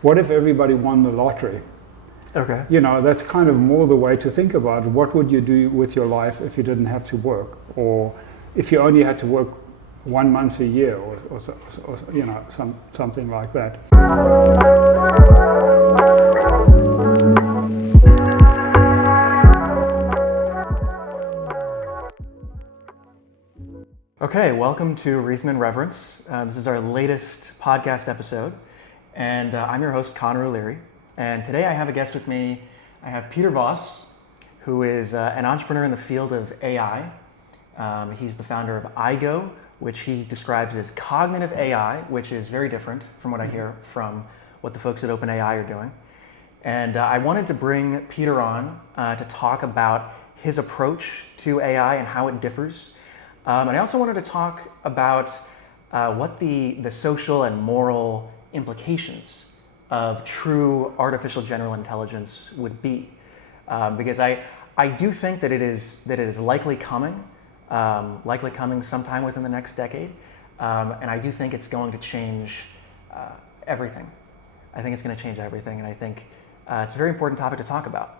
What if everybody won the lottery? Okay. You know, that's kind of more the way to think about it. What would you do with your life if you didn't have to work? Or if you only had to work 1 month a year or you know, something like that. Okay, welcome to Reason Reverence. This is our latest podcast episode, and I'm your host, Connor O'Leary. And today I have a guest with me. I have Peter Voss, who is an entrepreneur in the field of AI. He's the founder of Aigo, which he describes as cognitive AI, which is very different from what I hear from what the folks at OpenAI are doing. And I wanted to bring Peter on to talk about his approach to AI and how it differs. And I also wanted to talk about what the social and moral implications of true artificial general intelligence would be, because I do think that it is likely coming sometime within the next decade, and I do think it's going to change everything. I think it's going to change everything, and I think it's a very important topic to talk about.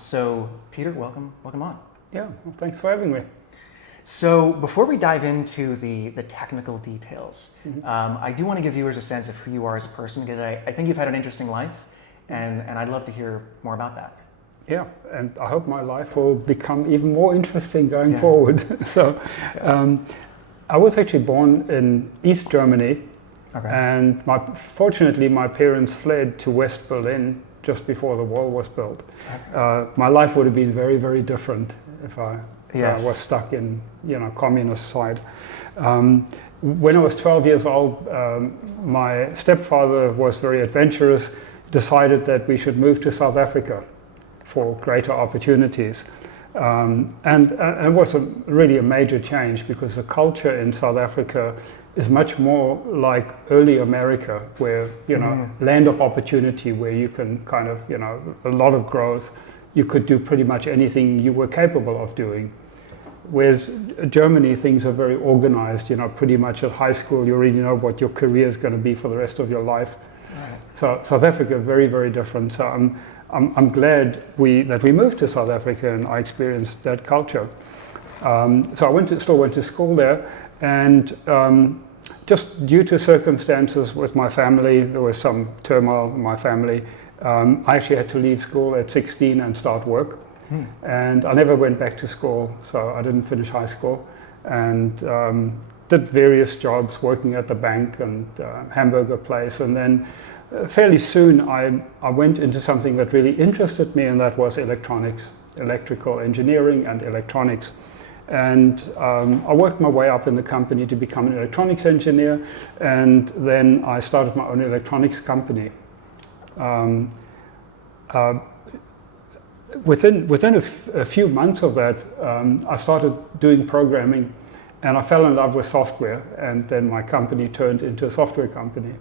So, Peter, welcome on. Yeah, well, thanks for having me. So before we dive into the technical details, I do want to give viewers a sense of who you are as a person, because I think you've had an interesting life, and I'd love to hear more about that. Yeah, and I hope my life will become even more interesting going forward. So I was actually born in East Germany, and fortunately my parents fled to West Berlin just before the wall was built. My life would have been very, very different if I was stuck in, communist side. When I was 12 years old, my stepfather was very adventurous, decided that we should move to South Africa for greater opportunities. And it was really a major change, because the culture in South Africa is much more like early America, where, land of opportunity, where you can kind of, a lot of growth. You could do pretty much anything you were capable of doing. Whereas Germany, things are very organized, pretty much at high school you already know what your career is going to be for the rest of your life. Right. So South Africa, very, very different. So I'm glad that we moved to South Africa, and I experienced that culture. So I still went to school there, and just due to circumstances with my family, there was some turmoil in my family. I actually had to leave school at 16 and start work. And I never went back to school, so I didn't finish high school, and did various jobs, working at the bank and hamburger place. And then fairly soon I went into something that really interested me, and that was electronics, electrical engineering and electronics. And I worked my way up in the company to become an electronics engineer, and then I started my own electronics company. Within a few months of that, I started doing programming, and I fell in love with software, and then my company turned into a software company.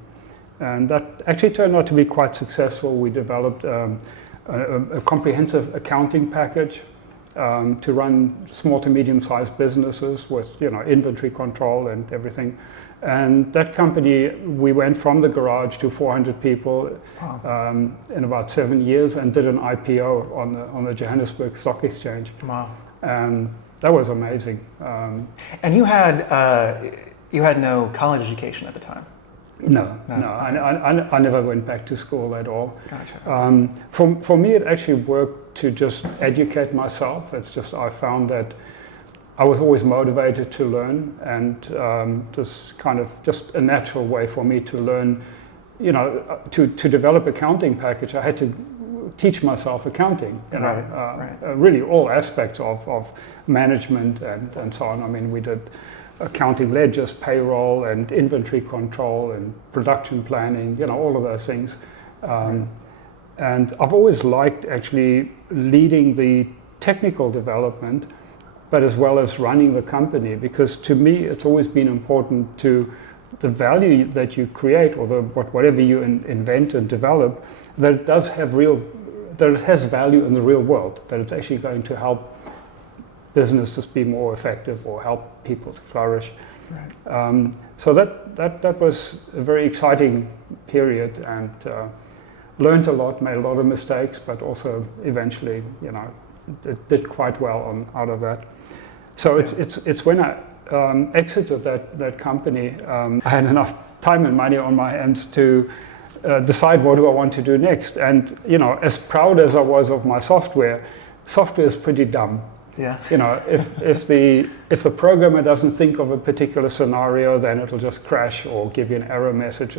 And that actually turned out to be quite successful. We developed a comprehensive accounting package to run small to medium-sized businesses with inventory control and everything. And that company, we went from the garage to 400 people in about 7 years, and did an IPO on the Johannesburg Stock Exchange. Wow! And that was amazing. And you had no college education at the time. No. I never went back to school at all. Gotcha. For me, it actually worked to just educate myself. It's just I found that I was always motivated to learn, and this kind of just a natural way for me to learn. To develop accounting package, I had to teach myself accounting. Really all aspects of management and so on. I mean, we did accounting ledgers, payroll, and inventory control, and production planning. All of those things. And I've always liked actually leading the technical development, but as well as running the company, because to me it's always been important to the value that you create, or whatever you invent and develop, that it has value in the real world, that it's actually going to help businesses be more effective or help people to flourish. Right. So that was a very exciting period, and learned a lot, made a lot of mistakes, but also eventually, did quite well out of that. So it's when I exited that company, I had enough time and money on my hands to decide what do I want to do next. And as proud as I was of my software is pretty dumb. Yeah. If the programmer doesn't think of a particular scenario, then it'll just crash or give you an error message.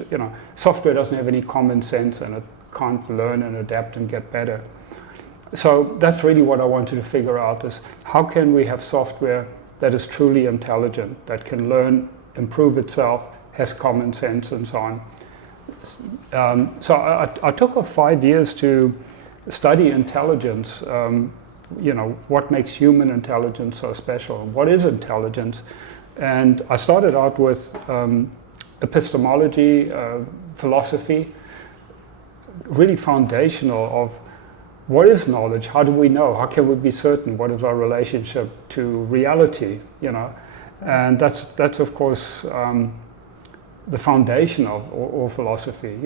Software doesn't have any common sense, and it can't learn and adapt and get better. So that's really what I wanted to figure out, is how can we have software that is truly intelligent, that can learn, improve itself, has common sense, and so on. So I took 5 years to study intelligence. What makes human intelligence so special? What is intelligence? And I started out with epistemology, philosophy, really foundational of what is knowledge? How do we know? How can we be certain? What is our relationship to reality? And that's of course the foundation of all philosophy.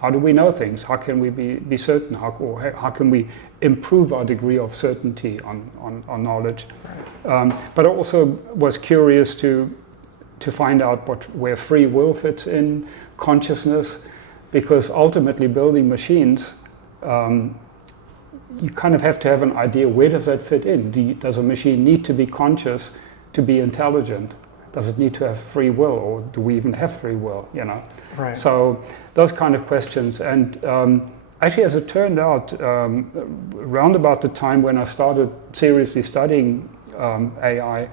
How do we know things? How can we be certain? How can we improve our degree of certainty on knowledge? Right. But I also was curious to find out where free will fits in consciousness, because ultimately building machines, you kind of have to have an idea, where does that fit in? Does a machine need to be conscious to be intelligent? Does it need to have free will, or do we even have free will? Right. So those kind of questions. And actually, as it turned out, around about the time when I started seriously studying AI,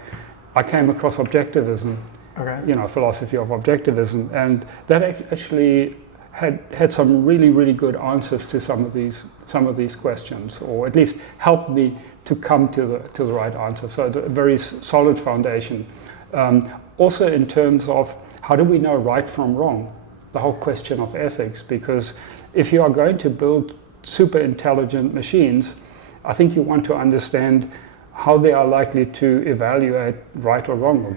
I came across objectivism. Okay. Philosophy of objectivism, and that actually had some really good answers to some of these questions, or at least helped me to come to the right answer. So a very solid foundation. Also in terms of how do we know right from wrong, the whole question of ethics, because if you are going to build super intelligent machines, I think you want to understand how they are likely to evaluate right or wrong, or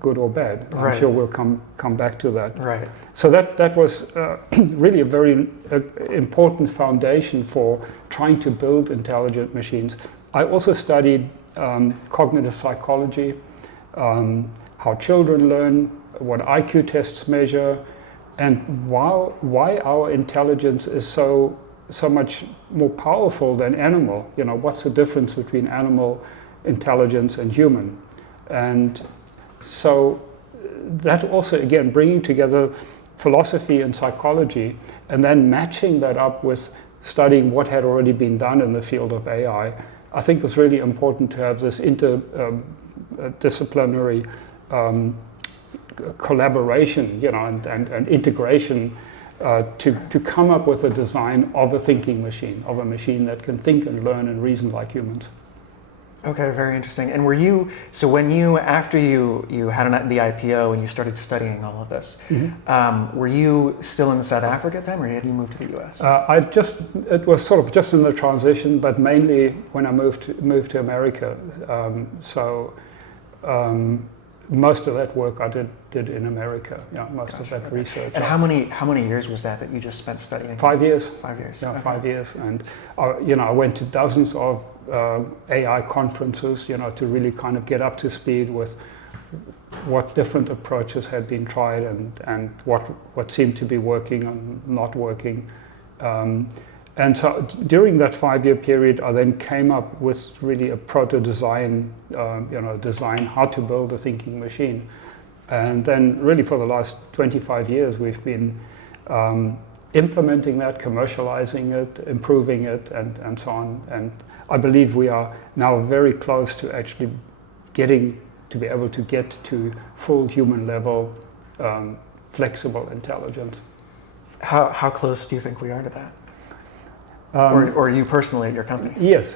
good or bad. Right. I'm sure we'll come back to that. Right. So that was really a very important foundation for trying to build intelligent machines. I also studied cognitive psychology, how children learn, what IQ tests measure, and why our intelligence is so much more powerful than animal. What's the difference between animal intelligence and human? And so that also, again, bringing together philosophy and psychology, and then matching that up with studying what had already been done in the field of AI, I think was really important to have this interdisciplinary collaboration, and integration to come up with a design of a thinking machine, of a machine that can think and learn and reason like humans. Okay, very interesting. And after you had the IPO and you started studying all of this, were you still in South Africa then, or had you moved to the US? It was sort of just in the transition, but mainly when I moved to America. Most of that work I did in America. Most of that research. And how many years was that you just spent studying? 5 years. 5 years. Yeah, okay. 5 years, and I went to dozens of AI conferences, to really kind of get up to speed with what different approaches had been tried and what seemed to be working and not working. And so during that 5-year period, I then came up with really a proto-design, design how to build a thinking machine. And then really for the last 25 years, we've been implementing that, commercializing it, improving it, and so on. And I believe we are now very close to actually getting to be able to get to full human level flexible intelligence. How close do you think we are to that? Or you personally at your company? Yes.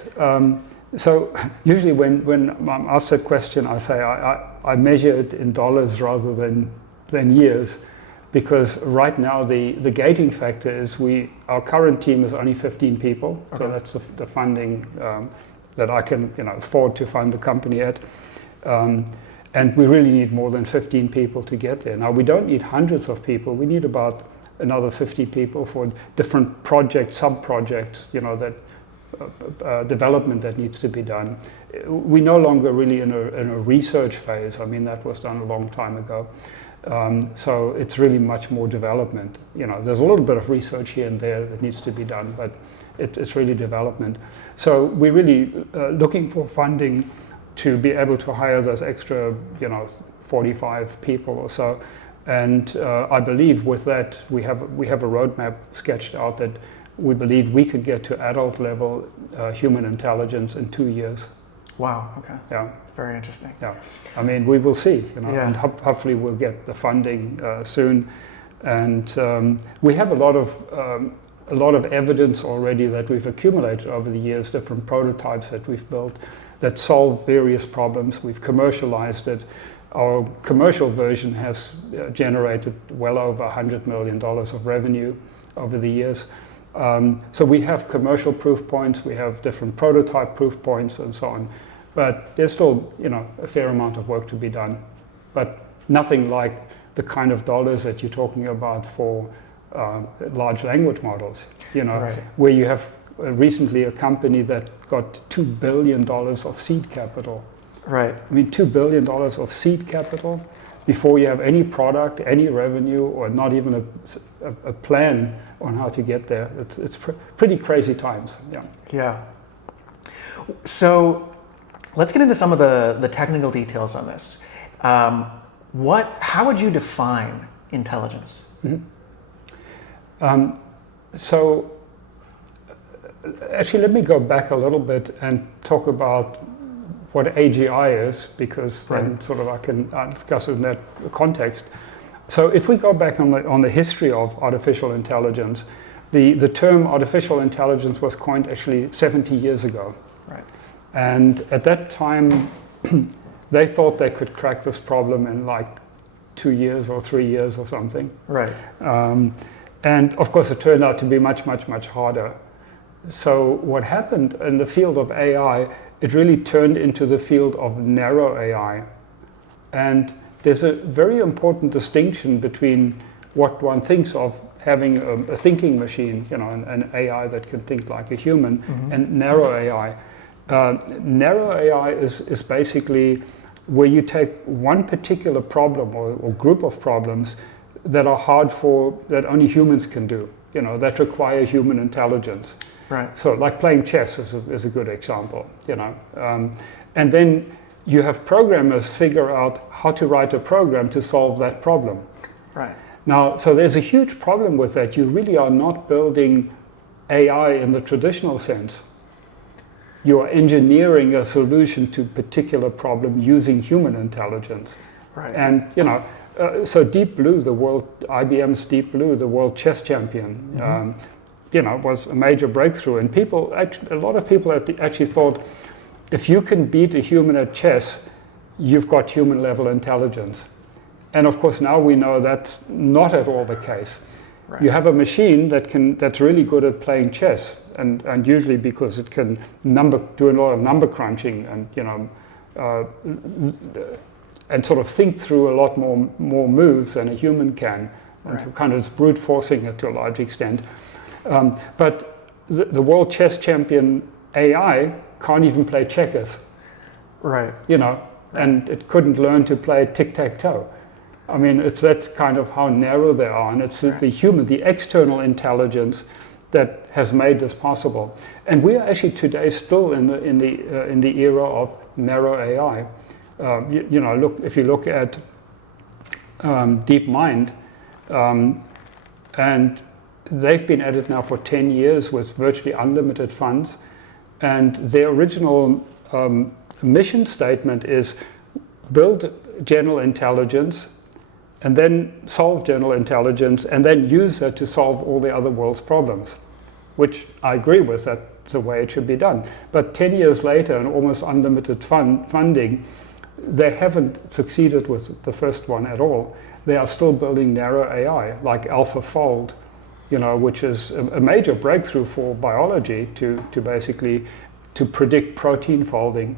So usually when I'm asked that question, I say I measure it in dollars rather than years, because right now the gating factor is our current team is only 15 people, okay. So that's the funding that I can afford to fund the company at. And we really need more than 15 people to get there. Now, we don't need hundreds of people. We need about another 50 people for different projects, sub-projects, that development that needs to be done. We're no longer really in a research phase. I mean, that was done a long time ago. So it's really much more development. There's a little bit of research here and there that needs to be done, but it's really development. So we're really looking for funding to be able to hire those extra, 45 people or so. And I believe with that, we have a roadmap sketched out that we believe we could get to adult level human intelligence in 2 years. Wow, okay. Yeah. Very interesting. Yeah. I mean, we will see, Yeah. and hopefully we'll get the funding soon. And we have a lot of evidence already that we've accumulated over the years, different prototypes that we've built that solve various problems. We've commercialized it. Our commercial version has generated well over $100 million of revenue over the years. So we have commercial proof points, we have different prototype proof points and so on. But there's still, a fair amount of work to be done. But nothing like the kind of dollars that you're talking about for large language models, Right. where you have recently a company that got $2 billion of seed capital. Right. I mean, $2 billion of seed capital before you have any product, any revenue, or not even a plan on how to get there. It's pretty crazy times. Yeah. Yeah. So let's get into some of the technical details on this. How would you define intelligence? Mm-hmm. So actually, let me go back a little bit and talk about what AGI is, because then sort of I can discuss it in that context. So if we go back on the history of artificial intelligence, the term artificial intelligence was coined actually 70 years ago. Right. And at that time, they thought they could crack this problem in like 2 years or 3 years or something. Right. And of course, it turned out to be much, much, much harder. So what happened in the field of AI, it really turned into the field of narrow AI. And there's a very important distinction between what one thinks of having a thinking machine, an AI that can think like a human, and narrow AI. Narrow AI is basically where you take one particular problem or group of problems that are hard that only humans can do, that require human intelligence. Right. So like playing chess is a good example, and then you have programmers figure out how to write a program to solve that problem. Right. Now, so there's a huge problem with that. You really are not building AI in the traditional sense. You are engineering a solution to a particular problem using human intelligence. Right. And, so Deep Blue, IBM's Deep Blue, the world chess champion, was a major breakthrough. And a lot of people actually thought, if you can beat a human at chess, you've got human level intelligence. And of course, now we know that's not at all the case. Right. You have a machine that's really good at playing chess, and usually because it can do a lot of number crunching and sort of think through a lot more moves than a human can, and so kind of it's brute forcing it to a large extent. But the world chess champion AI can't even play checkers. Right. And it couldn't learn to play tic-tac-toe. I mean, that's kind of how narrow they are, and it's the external intelligence that has made this possible. And we are actually today still in the era of narrow AI. If you look at DeepMind, and they've been at it now for 10 years with virtually unlimited funds, and their original mission statement is build general intelligence and then solve general intelligence and then use that to solve all the other world's problems, which I agree with. That's the way it should be done. But 10 years later and almost unlimited funding, they haven't succeeded with the first one at all. They are still building narrow AI like AlphaFold, which is a major breakthrough for biology to basically predict protein folding.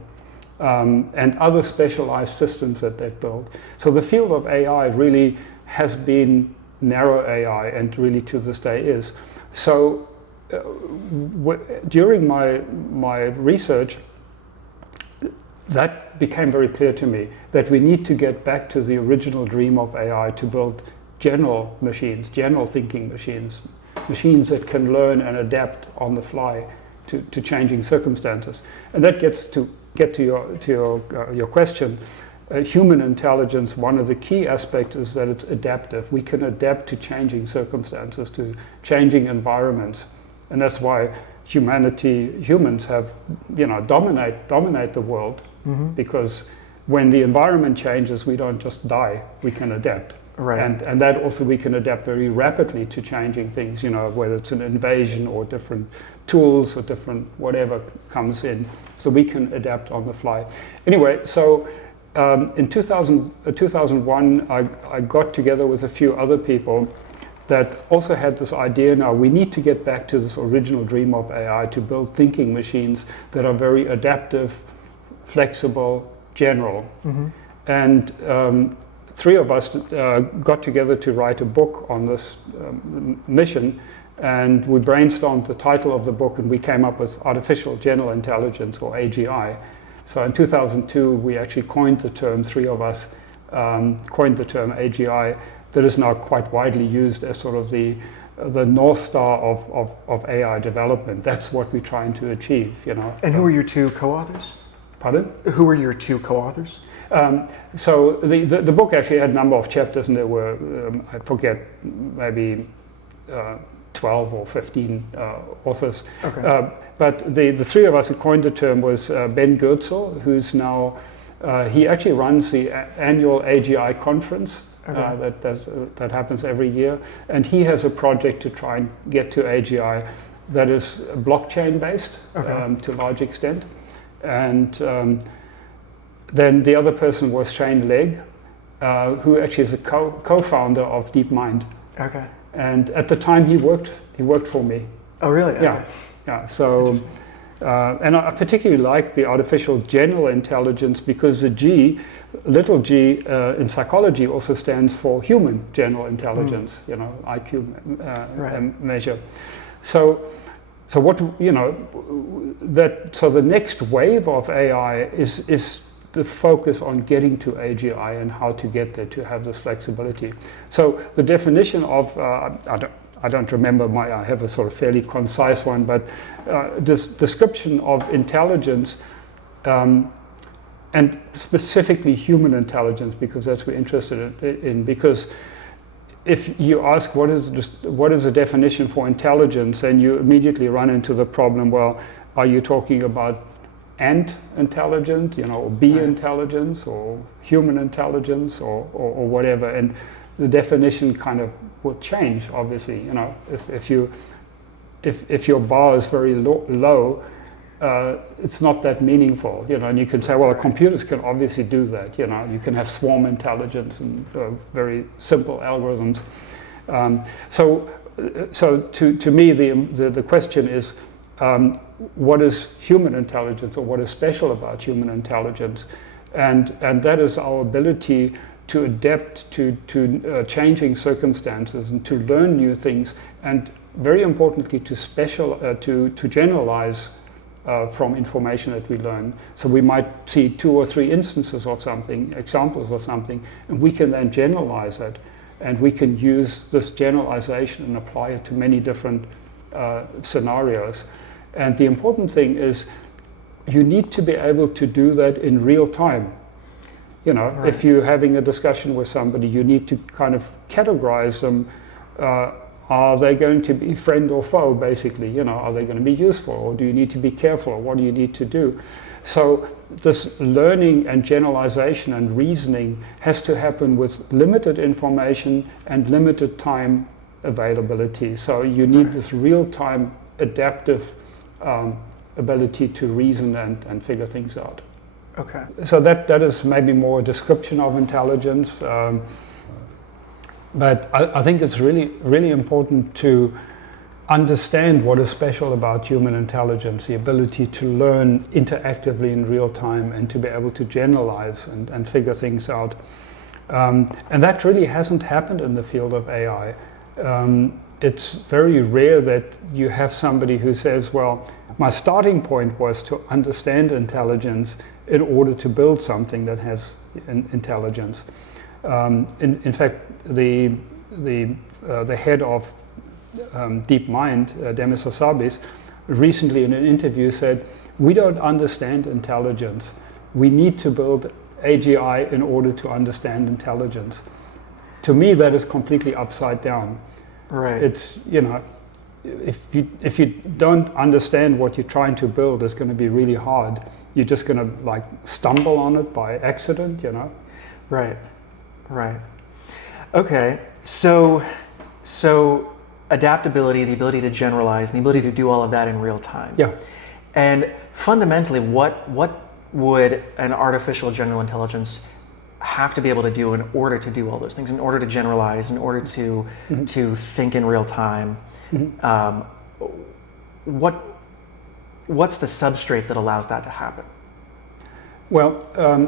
and other specialized systems that they've built. So the field of AI really has been narrow AI, and really to this day is. So during my research, that became very clear to me, that we need to get back to the original dream of AI, to build general machines, general thinking machines, machines that can learn and adapt on the fly to changing circumstances. And that gets to your question. Human intelligence, one of the key aspects is that it's adaptive. We can adapt to changing circumstances, to changing environments, and that's why humans have, dominate the world, because when the environment changes, we don't just die, we can adapt. Right. And that also we can adapt very rapidly to changing things, whether it's an invasion or different tools or different whatever comes in. So we can adapt on the fly. Anyway, so in 2001, I got together with a few other people that also had this idea. Now we need to get back to this original dream of AI, to build thinking machines that are very adaptive, flexible, general. And three of us got together to write a book on this mission, and we brainstormed the title of the book, and we came up with Artificial General Intelligence, or AGI. So in 2002, we actually coined the term, three of us coined the term AGI, that is now quite widely used as sort of the North Star of AI development. That's what we're trying to achieve, And who were your two co-authors? Pardon? Who were your two co-authors? So the book actually had a number of chapters, and there were, I forget, maybe 12 or 15 authors. Okay. But the three of us who coined the term was Ben Goertzel, who's now, he actually runs the annual AGI conference. Okay. That happens every year, and he has a project to try and get to AGI that is blockchain based, okay, to a large extent. And then the other person was Shane Legg, who actually is a co-founder of DeepMind. Okay. And at the time he worked for me. Oh, really? Okay. Yeah. So, and I particularly like the artificial general intelligence, because the G, little g, in psychology also stands for human general intelligence. IQ right, measure. So what so the next wave of AI is the focus on getting to AGI and how to get there, to have this flexibility. So the definition of I don't remember I have a sort of fairly concise one, but this description of intelligence, and specifically human intelligence, because that's what we're interested in. Because if you ask what is the definition for intelligence, then you immediately run into the problem, well, are you talking about ant intelligence, or bee right, intelligence, or human intelligence, or whatever? And the definition kind of will change, obviously. If your bar is very low, it's not that meaningful, and you can say, well, computers can obviously do that. You can have swarm intelligence and very simple algorithms. So to me, the question is, what is human intelligence, or what is special about human intelligence? And that is our ability to adapt to changing circumstances, and to learn new things, and very importantly to generalize from information that we learn. So we might see 2 or 3 instances of something, examples of something, and we can then generalize it, and we can use this generalization and apply it to many different scenarios. And the important thing is, you need to be able to do that in real time. Right. If you're having a discussion with somebody, you need to kind of categorize them. Are they going to be friend or foe, basically? Are they going to be useful, or do you need to be careful? What do you need to do? So this learning and generalization and reasoning has to happen with limited information and limited time availability. So you need right, this real-time adaptive ability to reason and figure things out. Okay. So that is maybe more a description of intelligence. But I think it's really, really important to understand what is special about human intelligence, the ability to learn interactively in real time and to be able to generalize and figure things out. And that really hasn't happened in the field of AI. It's very rare that you have somebody who says, well, my starting point was to understand intelligence in order to build something that has intelligence. In fact, the head of DeepMind, Demis Hassabis, recently in an interview said, we don't understand intelligence. We need to build AGI in order to understand intelligence. To me, that is completely upside down. Right. It's, if you don't understand what you're trying to build, it's going to be really hard. You're just going to like stumble on it by accident, Right. Okay. So adaptability, the ability to generalize, and the ability to do all of that in real time. Yeah. And fundamentally, what would an artificial general intelligence have to be able to do in order to do all those things, in order to generalize, in order to think in real time? What's the substrate that allows that to happen? Well,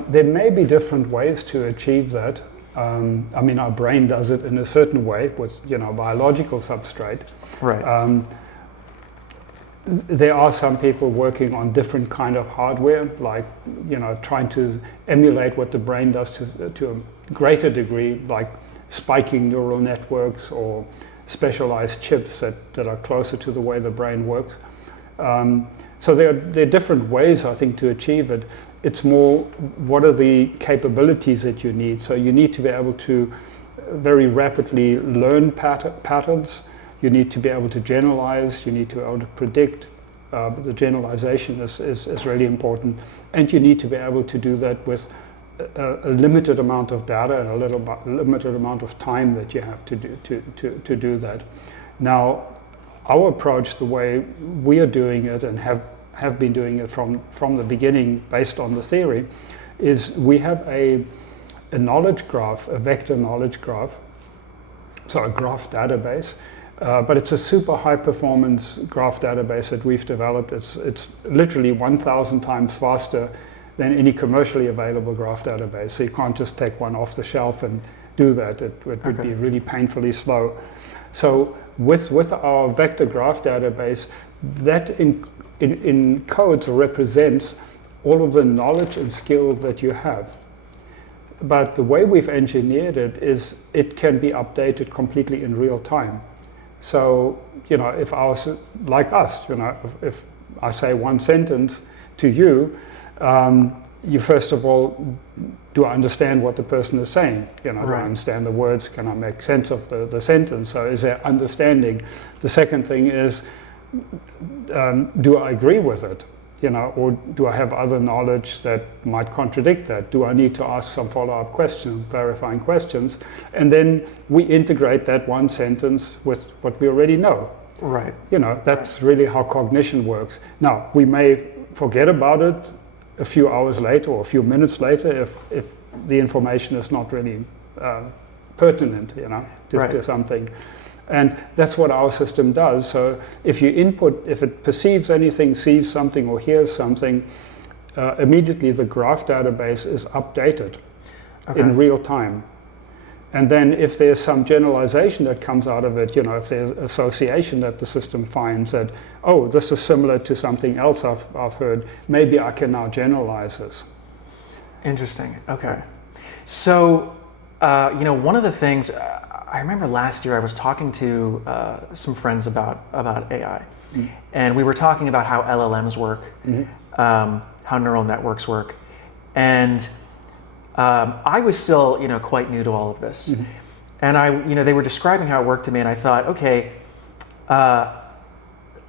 there may be different ways to achieve that. Our brain does it in a certain way with, biological substrate. Right. There are some people working on different kind of hardware, like, trying to emulate what the brain does to a greater degree, like spiking neural networks or specialized chips that are closer to the way the brain works. So there are different ways, I think, to achieve it. It's more, what are the capabilities that you need? So you need to be able to very rapidly learn patterns. You need to be able to generalize. You need to be able to predict. The generalization is really important. And you need to be able to do that with a limited amount of data and a limited amount of time that you have to do that. Now, our approach, the way we are doing it and have been doing it from the beginning based on the theory, is we have a knowledge graph, a vector knowledge graph, so a graph database, but it's a super high performance graph database that we've developed. It's literally 1,000 times faster than any commercially available graph database. So you can't just take one off the shelf and do that. It would be really painfully slow. So with our vector graph database, that encodes or represents all of the knowledge and skill that you have. But the way we've engineered it is it can be updated completely in real time. So, if I was like us, if I say one sentence to you, you first of all, do I understand what the person is saying? Do I understand the words? Can I make sense of the sentence? So is there understanding? The second thing is, do I agree with it? Or do I have other knowledge that might contradict that? Do I need to ask some follow-up questions, clarifying questions? And then we integrate that one sentence with what we already know. Right. That's really how cognition works. Now, we may forget about it a few hours later or a few minutes later if the information is not really pertinent, to something. And that's what our system does. So if it perceives anything, sees something or hears something, immediately the graph database is updated in real time. And then if there's some generalization that comes out of it, if there's association that the system finds that, oh, this is similar to something else I've heard, maybe I can now generalize this. Interesting. Okay. So, one of the things, I remember last year I was talking to some friends about AI, and we were talking about how LLMs work, how neural networks work, and I was still, quite new to all of this, and they were describing how it worked to me, and I thought, okay,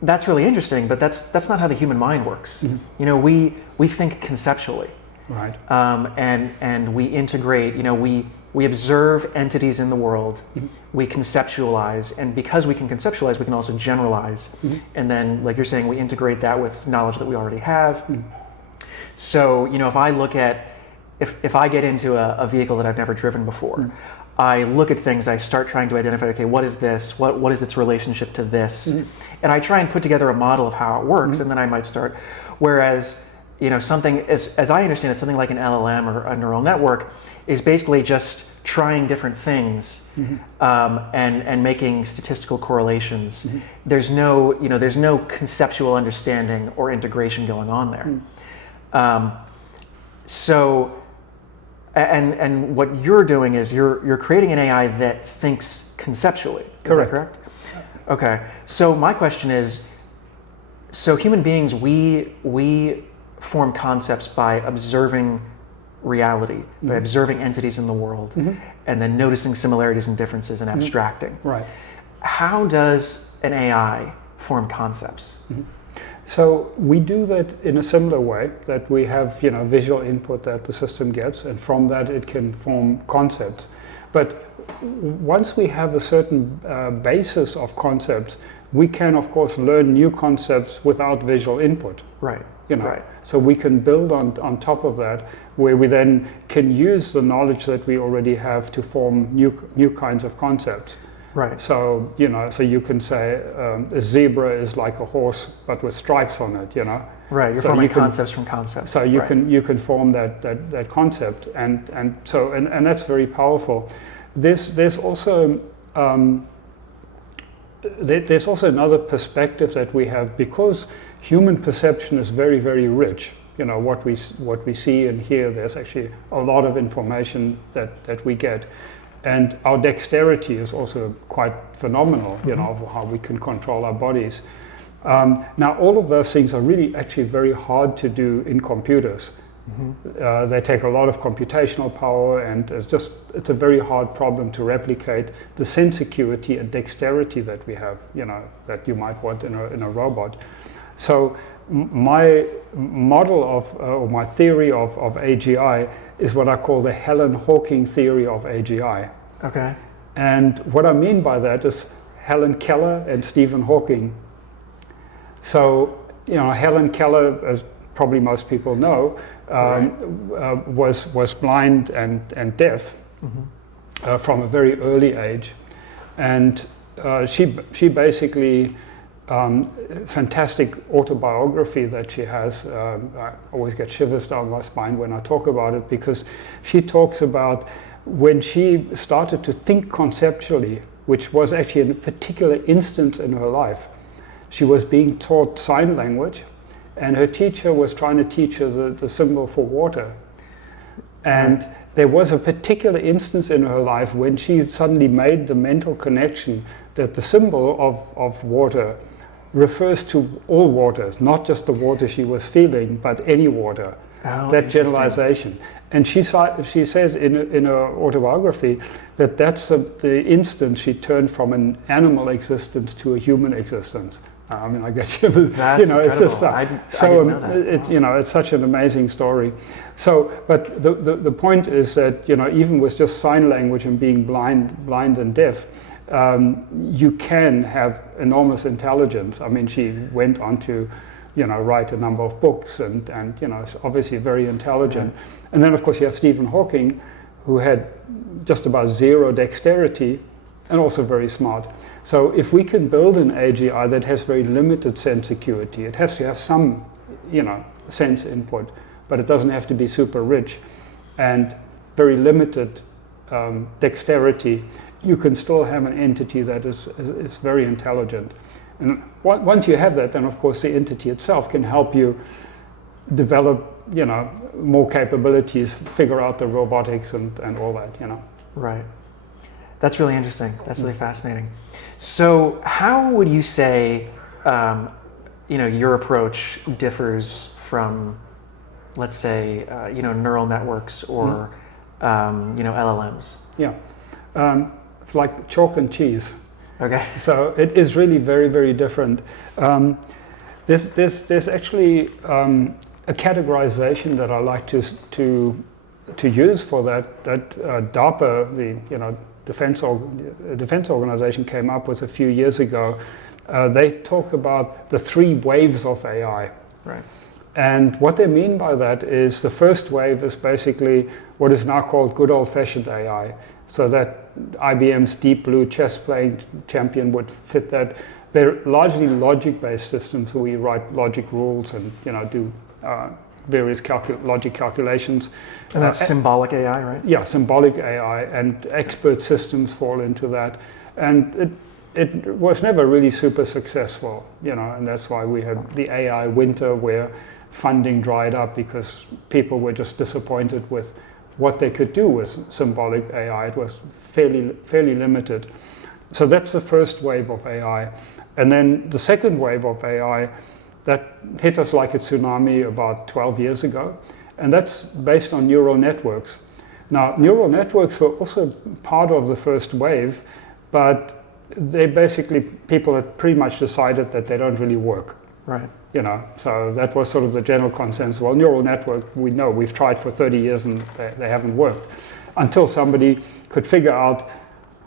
that's really interesting, but that's not how the human mind works. We think conceptually, right? And we integrate. We observe entities in the world, we conceptualize, and because we can conceptualize, we can also generalize. And then, like you're saying, we integrate that with knowledge that we already have. So, if I look at, if I get into a vehicle that I've never driven before, I look at things, I start trying to identify, okay, what is this? What is its relationship to this? And I try and put together a model of how it works, and then I might start. Whereas, something, as I understand it, something like an LLM or a neural network is basically just trying different things and making statistical correlations. There's no conceptual understanding or integration going on there. And what you're doing is you're creating an AI that thinks conceptually. Is that correct? Okay. So my question is, so human beings, we form concepts by observing reality, by observing entities in the world, and then noticing similarities and differences and abstracting. Right. How does an AI form concepts? So we do that in a similar way, that we have visual input that the system gets, and from that it can form concepts. But once we have a certain basis of concepts, we can of course learn new concepts without visual input. Right. Right. So we can build on top of that, where we then can use the knowledge that we already have to form new kinds of concepts. Right. So so you can say a zebra is like a horse, but with stripes on it. Right. You're so forming concepts from concepts. So you can form that concept, and that's very powerful. There's also there's also another perspective that we have, because human perception is very, very rich. What we see and hear, there's actually a lot of information that we get. And our dexterity is also quite phenomenal, of how we can control our bodies. Now, all of those things are really actually very hard to do in computers. They take a lot of computational power, and it's a very hard problem to replicate the sense acuity and dexterity that we have, that you might want in a robot. So my model or my theory of AGI is what I call the Helen Hawking theory of AGI. Okay. And what I mean by that is Helen Keller and Stephen Hawking. So, Helen Keller, as probably most people know, was blind and deaf from a very early age. And she basically, fantastic autobiography that she has. I always get shivers down my spine when I talk about it, because she talks about when she started to think conceptually, which was actually a particular instance in her life. She was being taught sign language, and her teacher was trying to teach her the symbol for water. And there was a particular instance in her life when she suddenly made the mental connection that the symbol of water refers to all waters, not just the water she was feeling, but any water. Oh, that generalization. And she says in her autobiography that that's the instance she turned from an animal existence to a human existence. I get shivers. That's incredible. It's just I didn't know that. It's such an amazing story. So, but the point is that even with just sign language and being blind and deaf, you can have enormous intelligence. She went on to, write a number of books, and obviously very intelligent. Right. And then of course you have Stephen Hawking, who had just about zero dexterity and also very smart. So if we can build an AGI that has very limited sense acuity, it has to have some, sense input, but it doesn't have to be super rich, and very limited dexterity, you can still have an entity that is very intelligent. And once you have that, then of course the entity itself can help you develop, more capabilities, figure out the robotics and all that, Right. That's really interesting. That's really fascinating. So how would you say, your approach differs from, let's say, neural networks or, LLMs? Yeah. It's like chalk and cheese. Okay. So it is really very, very different. There's actually a categorization that I like to use for that DARPA, the defense organization, came up with a few years ago. They talk about the 3 waves of AI. Right. And what they mean by that is the first wave is basically what is now called good old-fashioned AI. So that IBM's Deep Blue chess playing champion would fit that. They're largely logic-based systems, so we write logic rules and do various logic calculations. And that's symbolic AI, right? Yeah, symbolic AI, and expert systems fall into that. And it was never really super successful, and that's why we had the AI winter where funding dried up because people were just disappointed with what they could do with symbolic AI. It was fairly limited. So that's the first wave of AI. And then the second wave of AI that hit us like a tsunami about 12 years ago. And that's based on neural networks. Now, neural networks were also part of the first wave, but people had pretty much decided that they don't really work. Right. So that was sort of the general consensus. Well, neural network, we know, we've tried for 30 years and they haven't worked. Until somebody could figure out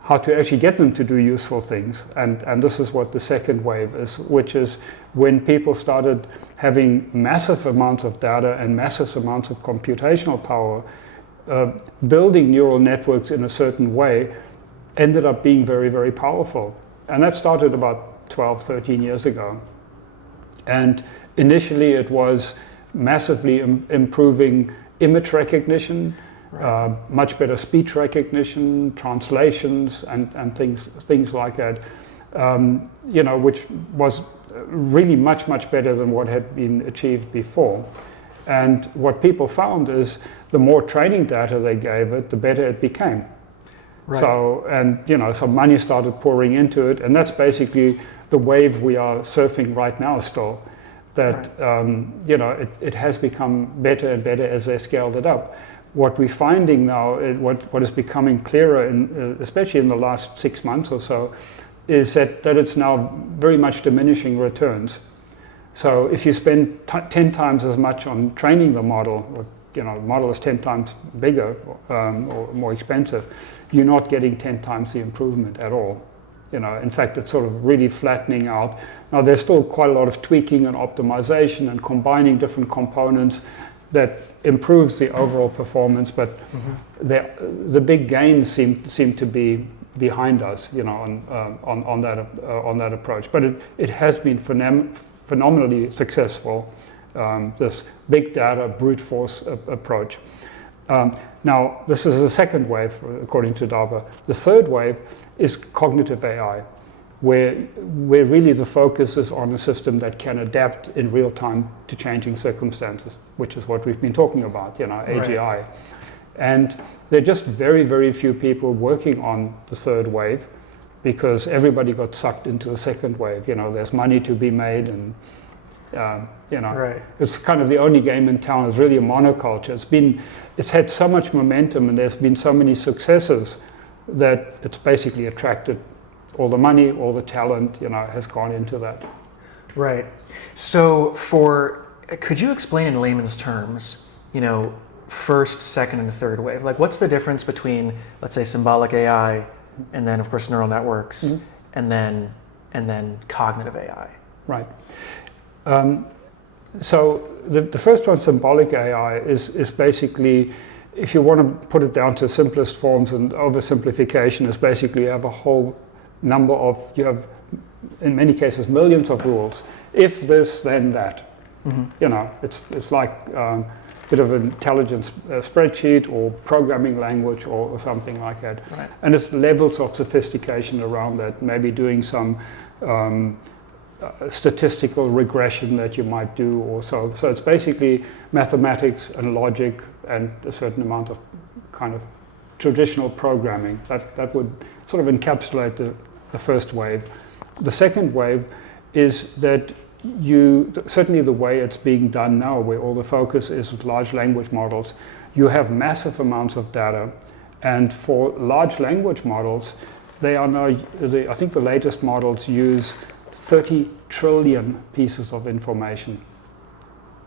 how to actually get them to do useful things. And this is what the second wave is, which is when people started having massive amounts of data and massive amounts of computational power, building neural networks in a certain way ended up being very, very powerful. And that started about 12, 13 years ago. And initially it was massively improving image recognition, right. Much better speech recognition, translations, and things like that, which was really much, much better than what had been achieved before. And what people found is the more training data they gave it, the better it became. Right. So money started pouring into it, and that's basically the wave we are surfing right now still. That right. It has become better and better as they scaled it up. What we're finding now, what is becoming clearer, especially in the last 6 months or so, is that it's now very much diminishing returns. So if you spend 10 times as much on training the model, or the model is 10 times bigger or more expensive, you're not getting 10 times the improvement at all. In fact, it's sort of really flattening out. Now, there's still quite a lot of tweaking and optimization and combining different components that improves the overall performance, but the big gains seem to be behind us, on that approach. But it has been phenomenally successful, this big data brute force approach. Now, this is the second wave, according to DARPA. The third wave is cognitive AI, where really the focus is on a system that can adapt in real time to changing circumstances, which is what we've been talking about, AGI. Right. And there are just very, very few people working on the third wave because everybody got sucked into the second wave. There's money to be made, and right. It's kind of the only game in town. It's really a monoculture. It's had so much momentum, and there's been so many successes that it's basically attracted all the money, all the talent, has gone into that. Right. So could you explain in layman's terms, first, second, and third wave? Like, what's the difference between, let's say, symbolic AI, and then, of course, neural networks, and then cognitive AI? Right. So the first one, symbolic AI, is basically, if you want to put it down to simplest forms, and oversimplification is basically you have a whole number of, you have in many cases millions of rules. If this, then that. It's like a bit of an intelligence spreadsheet or programming language or something like that. Right. And it's levels of sophistication around that, maybe doing some statistical regression that you might do or so. So it's basically mathematics and logic and a certain amount of kind of traditional programming. That would sort of encapsulate the first wave. The second wave is that certainly the way it's being done now, where all the focus is with large language models, you have massive amounts of data. And for large language models, they are now, I think the latest models use 30 trillion pieces of information.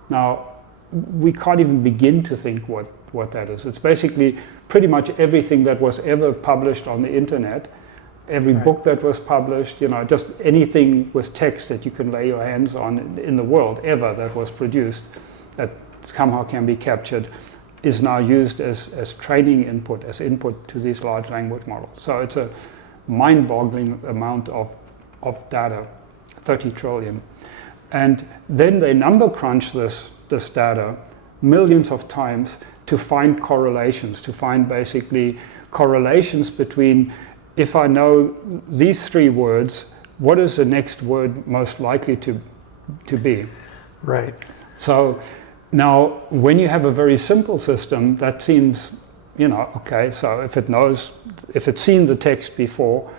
Now, we can't even begin to think what that is. It's basically pretty much everything that was ever published on the internet, every right. book that was published, just anything with text that you can lay your hands on in the world ever that was produced, that somehow can be captured. is now used as training input, as input to these large language models. So it's a mind-boggling amount of data, 30 trillion. And then they number crunch this data millions of times to find correlations, to find basically correlations between, if I know these 3 words, what is the next word most likely to be? Right. So now, when you have a very simple system, that seems, okay, so if it's seen the text before,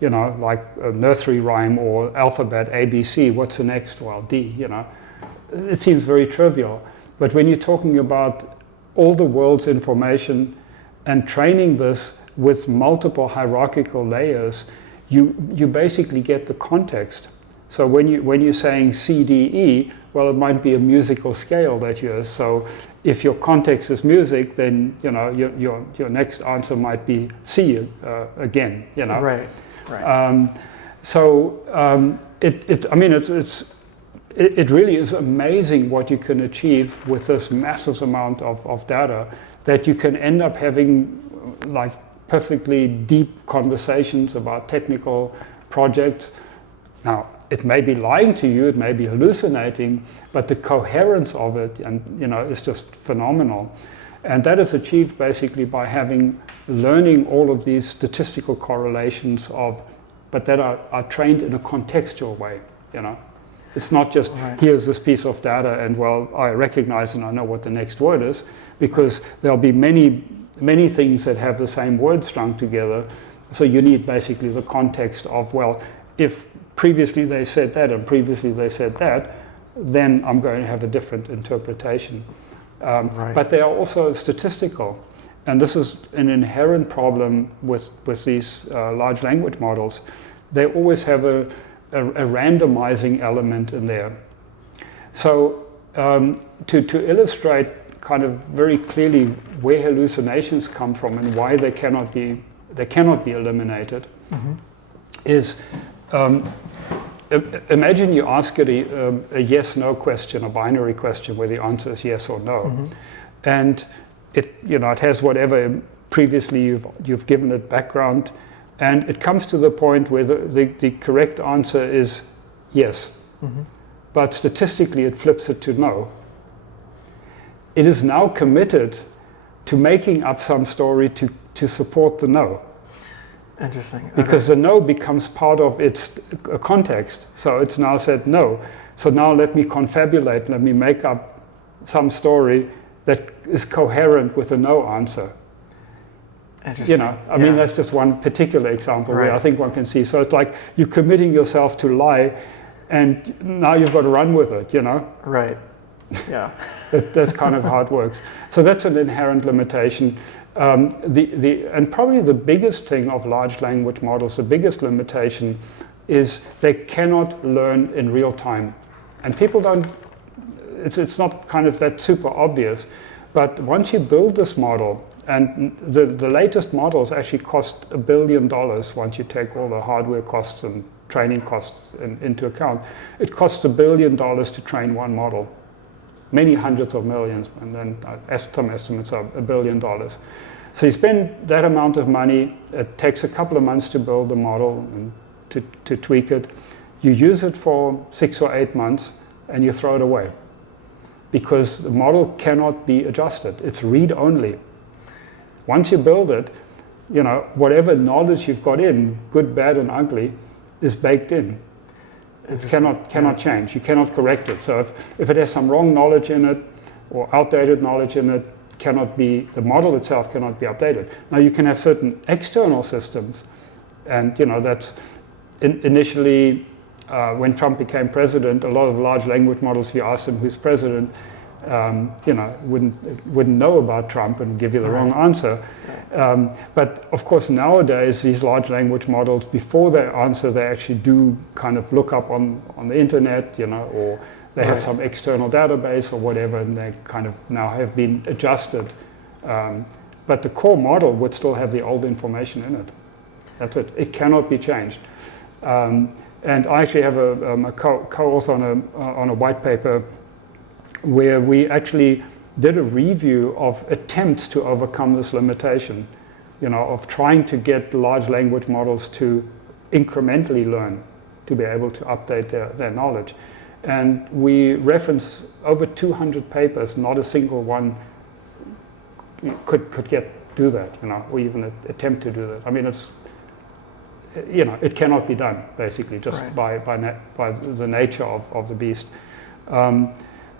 like a nursery rhyme or alphabet ABC, what's the next? Well, D, it seems very trivial. But when you're talking about all the world's information and training this with multiple hierarchical layers, you basically get the context. So when you're saying C, D, E, well, it might be a musical scale that you use. So if your context is music, then your next answer might be C again. Right. It really is amazing what you can achieve with this massive amount of data, that you can end up having like perfectly deep conversations about technical projects. Now, it may be lying to you, it may be hallucinating, but the coherence of it is just phenomenal. And that is achieved basically by learning all of these statistical correlations but that are trained in a contextual way, It's not just, here's this piece of data and well, I recognize and I know what the next word is, because there'll be many things that have the same word strung together. So you need basically the context of, well, if previously they said that and previously they said that, then I'm going to have a different interpretation. But they are also statistical. And this is an inherent problem with these large language models. They always have a randomizing element in there. So to illustrate kind of very clearly where hallucinations come from and why they cannot be eliminated, is imagine you ask it a yes/no question, a binary question where the answer is yes or no, and it has whatever previously you've given it background, and it comes to the point where the correct answer is yes, but statistically it flips it to no. It is now committed to making up some story to support the no. Interesting. Because the no becomes part of its context. So it's now said no. So now let me confabulate, let me make up some story that is coherent with a no answer. Interesting. I mean, that's just one particular example where I think one can see. So it's like you're committing yourself to lie, and now you've got to run with it, Right. Yeah. That's kind of how it works. So that's an inherent limitation. And probably the biggest thing of large language models, the biggest limitation, is they cannot learn in real time. And people don't, it's not kind of that super obvious, but once you build this model, and the latest models actually cost $1 billion once you take all the hardware costs and training costs into account. It costs $1 billion to train one model. Many hundreds of millions, and then some estimates are $1 billion. So you spend that amount of money, it takes a couple of months to build the model and to tweak it. You use it for 6 or 8 months and you throw it away because the model cannot be adjusted. It's read-only. Once you build it, whatever knowledge you've got in, good, bad, and ugly, is baked in. It cannot change. You cannot correct it. So if it has some wrong knowledge in it or outdated knowledge in it, the model itself cannot be updated. Now you can have certain external systems, and that's initially when Trump became president, a lot of large language models, if you ask them who's president, wouldn't know about Trump and give you the wrong answer. But of course nowadays these large language models, before they answer, they actually do kind of look up on the internet, or they have some external database or whatever, and they kind of now have been adjusted. But the core model would still have the old information in it. That's it. It cannot be changed. And I actually have a co-author on a white paper where we actually did a review of attempts to overcome this limitation, of trying to get large language models to incrementally learn, to be able to update their knowledge. And we reference over 200 papers, not a single one could do that, or even attempt to do that. I mean, it cannot be done, basically, just by the nature of the beast.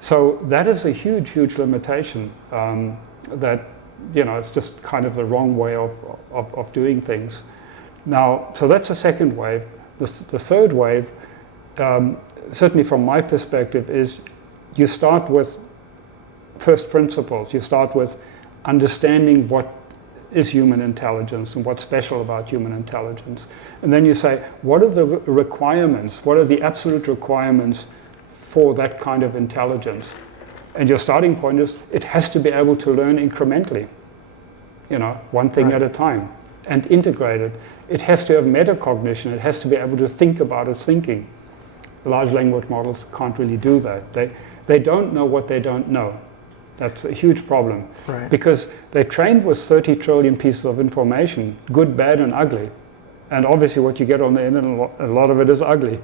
So that is a huge, huge limitation that, it's just kind of the wrong way of doing things. Now, so that's the second wave. The third wave, certainly from my perspective, is you start with first principles. You start with understanding what is human intelligence and what's special about human intelligence. And then you say, what are the requirements? What are the absolute requirements for that kind of intelligence? And your starting point is it has to be able to learn incrementally, one thing at a time, and integrate it. It has to have metacognition. It has to be able to think about its thinking. Large language models can't really do that. They don't know what they don't know. That's a huge problem, because they're trained with 30 trillion pieces of information, good, bad, and ugly. And obviously what you get on the internet, a lot of it is ugly,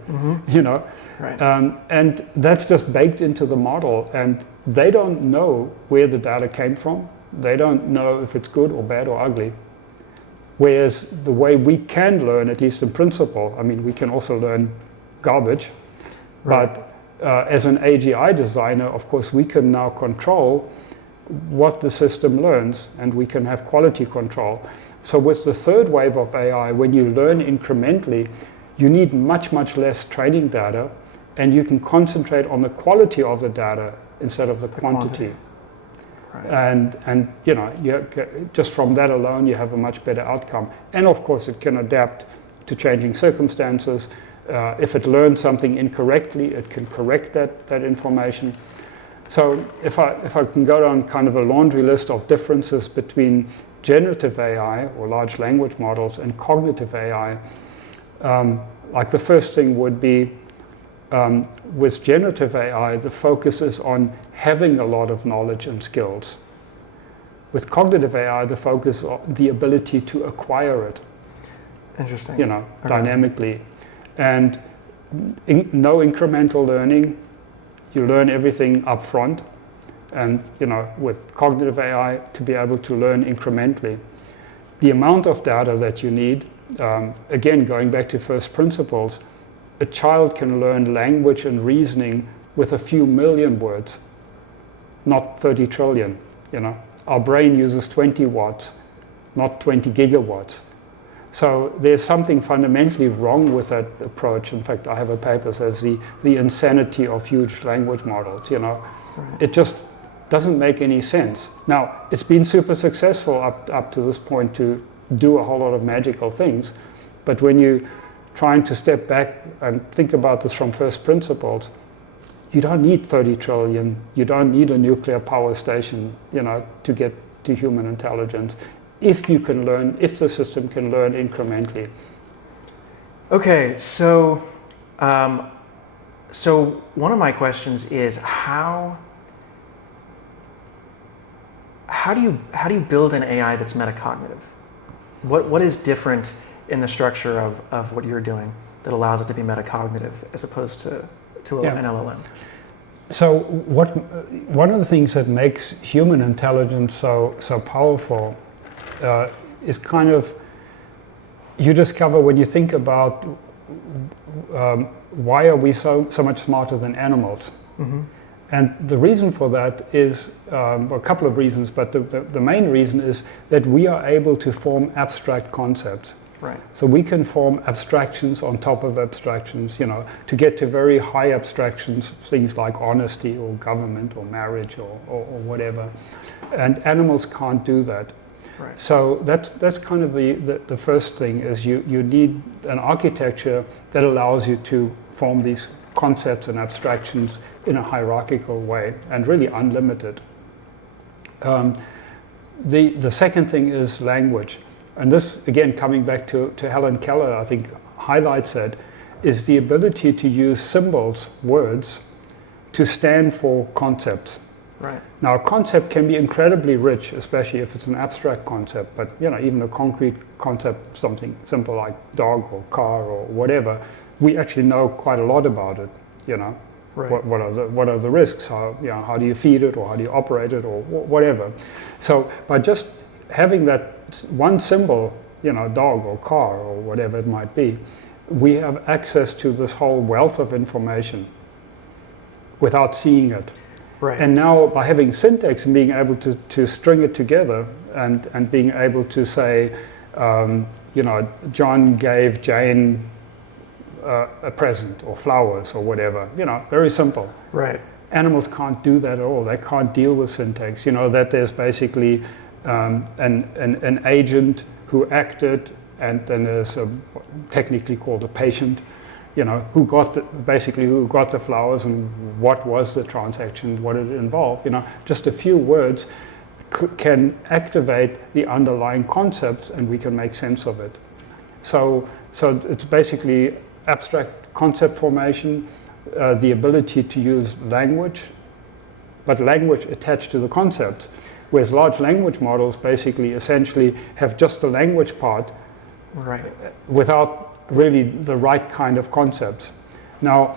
and that's just baked into the model, and they don't know where the data came from. They don't know if it's good or bad or ugly. Whereas the way we can learn, at least in principle, I mean, we can also learn garbage, but as an AGI designer, of course, we can now control what the system learns, and we can have quality control. So with the third wave of AI, when you learn incrementally, you need much, much less training data, and you can concentrate on the quality of the data instead of the quantity. And just from that alone, you have a much better outcome. And of course, it can adapt to changing circumstances. If it learns something incorrectly, it can correct that information. So if I can go down kind of a laundry list of differences between generative AI or large language models and cognitive AI, like the first thing would be with generative AI, the focus is on having a lot of knowledge and skills. With cognitive AI, the focus is on the ability to acquire it. Interesting. Dynamically. And no incremental learning. You learn everything up front. And, with cognitive AI, to be able to learn incrementally. The amount of data that you need, again, going back to first principles, a child can learn language and reasoning with a few million words, not 30 trillion, Our brain uses 20 watts, not 20 gigawatts. So there's something fundamentally wrong with that approach. In fact, I have a paper that says the insanity of huge language models, It just doesn't make any sense. Now, it's been super successful up to this point to do a whole lot of magical things, but when you're trying to step back and think about this from first principles, you don't need 30 trillion, you don't need a nuclear power station, to get to human intelligence, if the system can learn incrementally. Okay, so one of my questions is how do you build an AI that's metacognitive? What is different in the structure of what you're doing that allows it to be metacognitive as opposed to an LLM? So one of the things that makes human intelligence so powerful is kind of, you discover when you think about why are we so much smarter than animals? Mm-hmm. And the reason for that is, a couple of reasons, but the main reason is that we are able to form abstract concepts. Right. So we can form abstractions on top of abstractions, to get to very high abstractions, things like honesty or government or marriage or whatever. And animals can't do that. Right. So that's kind of the first thing is you need an architecture that allows you to form these concepts and abstractions in a hierarchical way and really unlimited. The second thing is language. And this, again, coming back to Helen Keller, I think highlights it, is the ability to use symbols, words, to stand for concepts. Right. Now, a concept can be incredibly rich, especially if it's an abstract concept, but even a concrete concept, something simple like dog or car or whatever, we actually know quite a lot about it, Right. What are the risks? How do you feed it, or how do you operate it, or whatever? So by just having that one symbol, dog or car or whatever it might be, we have access to this whole wealth of information without seeing it. Right. And now by having syntax and being able to string it together and being able to say, John gave Jane a present or flowers or whatever, very simple. Right. Animals can't do that at all. They can't deal with syntax. That there's basically an agent who acted, and then there's technically called a patient, who got the flowers and what was the transaction, what did it involve. Just a few words can activate the underlying concepts, and we can make sense of it. So it's basically abstract concept formation, the ability to use language, but language attached to the concepts. Whereas large language models basically essentially have just the language part, right, without really the right kind of concepts. Now,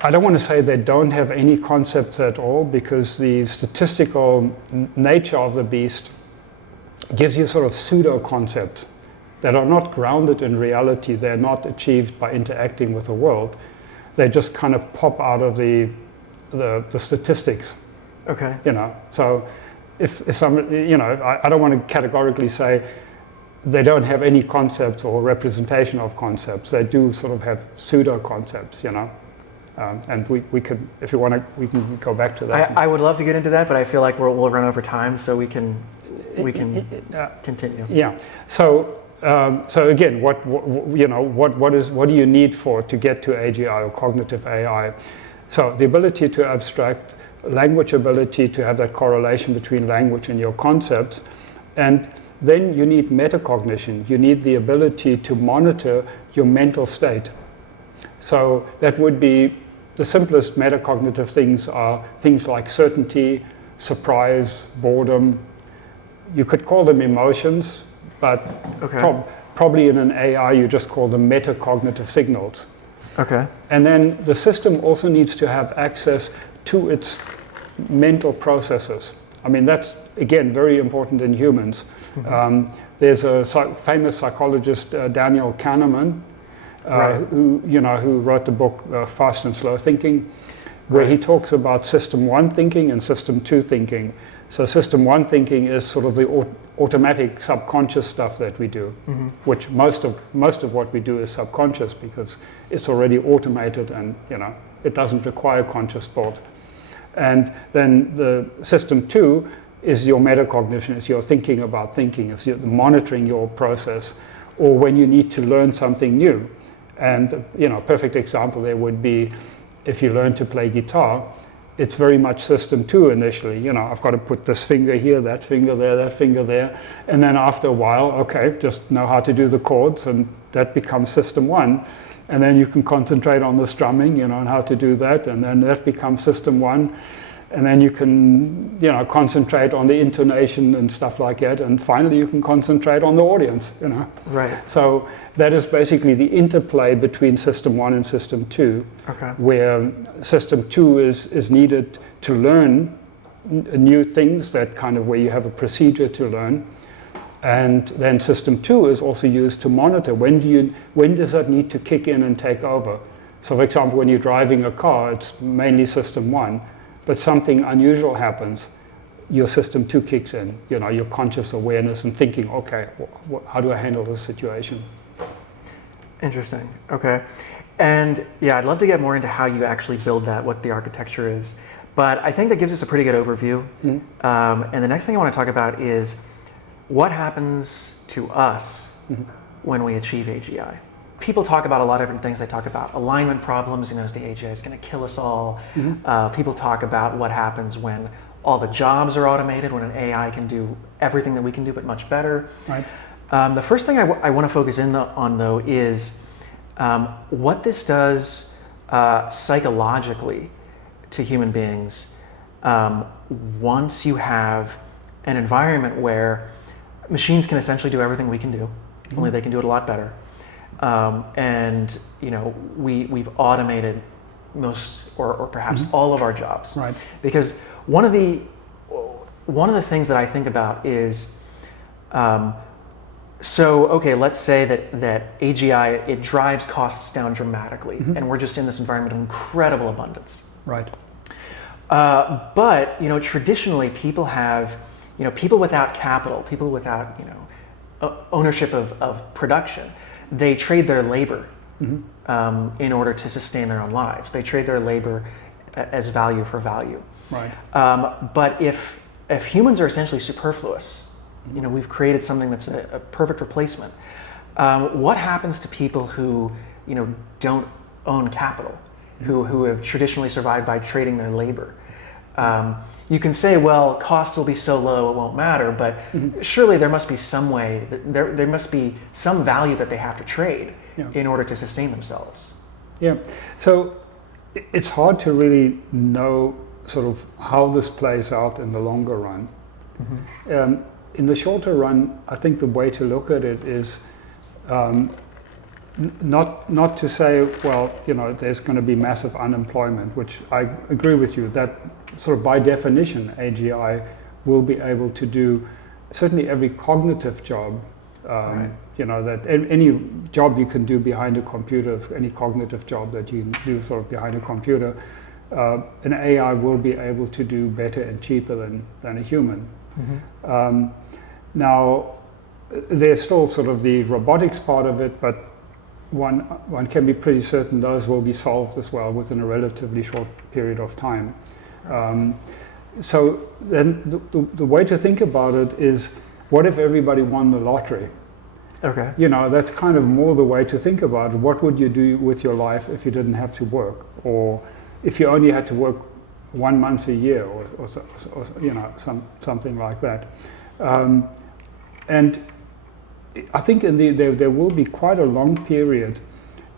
I don't want to say they don't have any concepts at all, because the statistical nature of the beast gives you sort of pseudo concepts that are not grounded in reality. They're not achieved by interacting with the world. They just kind of pop out of the statistics. Okay. So if some, I don't want to categorically say they don't have any concepts or representation of concepts. They do sort of have pseudo concepts, and we could, if you want to, we can go back to that. I would love to get into that, but I feel like we'll run over time, so we can continue. Yeah. So again, what do you need to get to AGI or cognitive AI? So the ability to abstract, language ability to have that correlation between language and your concepts, and then you need metacognition. You need the ability to monitor your mental state. So that would be the simplest metacognitive things are things like certainty, surprise, boredom. You could call them emotions, but probably in an AI you just call them metacognitive signals. Okay. And then the system also needs to have access to its mental processes. I mean, that's, again, very important in humans. Mm-hmm. There's a famous psychologist, Daniel Kahneman, who wrote the book Fast and Slow Thinking, where he talks about system one thinking and system two thinking. So system one thinking is sort of the automatic subconscious stuff that we do, mm-hmm. which most of what we do is subconscious because it's already automated and it doesn't require conscious thought. And then the system two is your metacognition, is your thinking about thinking, is your monitoring your process, or when you need to learn something new. And a perfect example there would be if you learn to play guitar. It's very much system two initially. I've got to put this finger here, that finger there, and then after a while, just know how to do the chords, and that becomes system one. And then you can concentrate on the strumming, and how to do that, and then that becomes system one. And then you can, concentrate on the intonation and stuff like that, and finally you can concentrate on the audience, Right. So that is basically the interplay between system one and system two, where system two is needed to learn new things, that kind of where you have a procedure to learn. And then system two is also used to monitor when does that need to kick in and take over. So for example, when you're driving a car, it's mainly system one, but something unusual happens, your system two kicks in, your conscious awareness and thinking, how do I handle this situation? Interesting. Okay. And yeah, I'd love to get more into how you actually build that, what the architecture is. But I think that gives us a pretty good overview. Mm-hmm. And the next thing I want to talk about is what happens to us mm-hmm. when we achieve AGI. People talk about a lot of different things. They talk about alignment problems, is the AGI is going to kill us all. Mm-hmm. People talk about what happens when all the jobs are automated, when an AI can do everything that we can do, but much better. Right. The first thing I want to focus on, though, is what this does psychologically to human beings once you have an environment where machines can essentially do everything we can do, only they can do it a lot better. And we've automated most or perhaps all of our jobs. Right. Because one of the things that I think about is, let's say that AGI, it drives costs down dramatically, and we're just in this environment of incredible abundance. Right. But traditionally people have, people without capital, people without ownership of production, they trade their labor in order to sustain their own lives. They trade their labor as value for value. Right. But if humans are essentially superfluous, we've created something that's a perfect replacement. What happens to people who don't own capital, who have traditionally survived by trading their labor? You can say, well, costs will be so low it won't matter, but surely there must be some way, there must be some value that they have to trade in order to sustain themselves. Yeah, so it's hard to really know sort of how this plays out in the longer run. In the shorter run, I think the way to look at it is not to say, well, there's going to be massive unemployment, which I agree with you, that sort of by definition, AGI will be able to do certainly every cognitive job, that any job you can do behind a computer, any cognitive job that you can do sort of behind a computer, an AI will be able to do better and cheaper than a human. Now, there's still sort of the robotics part of it, but one can be pretty certain those will be solved as well within a relatively short period of time. So then the way to think about it is, what if everybody won the lottery? Okay. That's kind of more the way to think about it. What would you do with your life if you didn't have to work? Or if you only had to work 1 month a year or something like that. And I think there will be quite a long period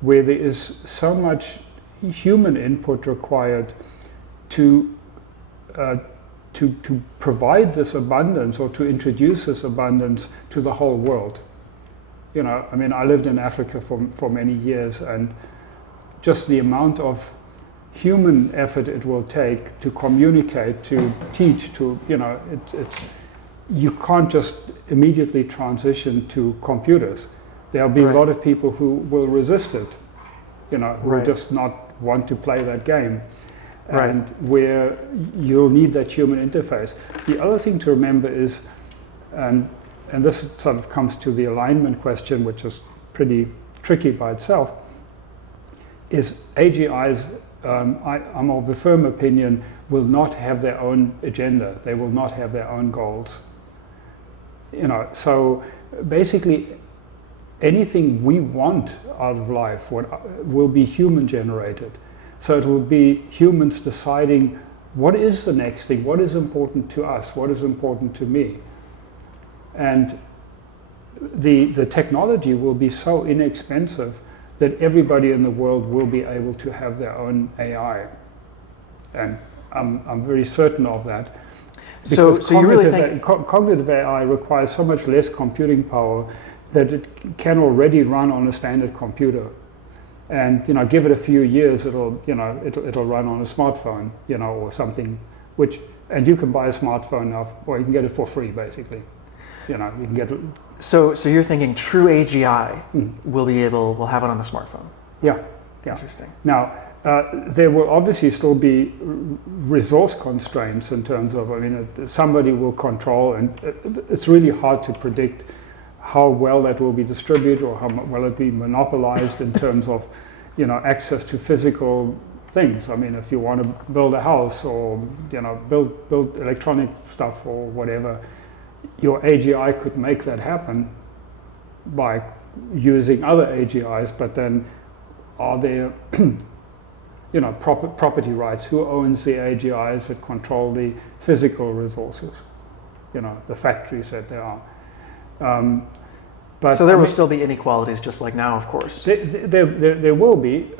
where there is so much human input required to provide this abundance or to introduce this abundance to the whole world. I lived in Africa for many years, and just the amount of human effort it will take to communicate, to teach, you can't just immediately transition to computers. There'll be a lot of people who will resist it, who will just not want to play that game. And where you'll need that human interface. The other thing to remember is, and this sort of comes to the alignment question, which is pretty tricky by itself, is AGIs, I'm of the firm opinion, will not have their own agenda. They will not have their own goals. So basically anything we want out of life will be human generated. So it will be humans deciding what is the next thing, what is important to us, what is important to me. And the technology will be so inexpensive that everybody in the world will be able to have their own AI. And I'm very certain of that. Because so you really think cognitive AI requires so much less computing power that it can already run on a standard computer. And give it a few years, it'll run on a smartphone, or something. And you can buy a smartphone now, or you can get it for free, basically. You can get it. So you're thinking true AGI will have it on the smartphone. Yeah. Interesting. Now there will obviously still be resource constraints in terms of, somebody will control, and it's really hard to predict how well that will be distributed or how well it will be monopolized in terms of, access to physical things. If you want to build a house or, build electronic stuff or whatever, your AGI could make that happen by using other AGIs, but then are there, property rights? Who owns the AGIs that control the physical resources? The factories that there are. But so there will still be inequalities just like now, of course. There will be,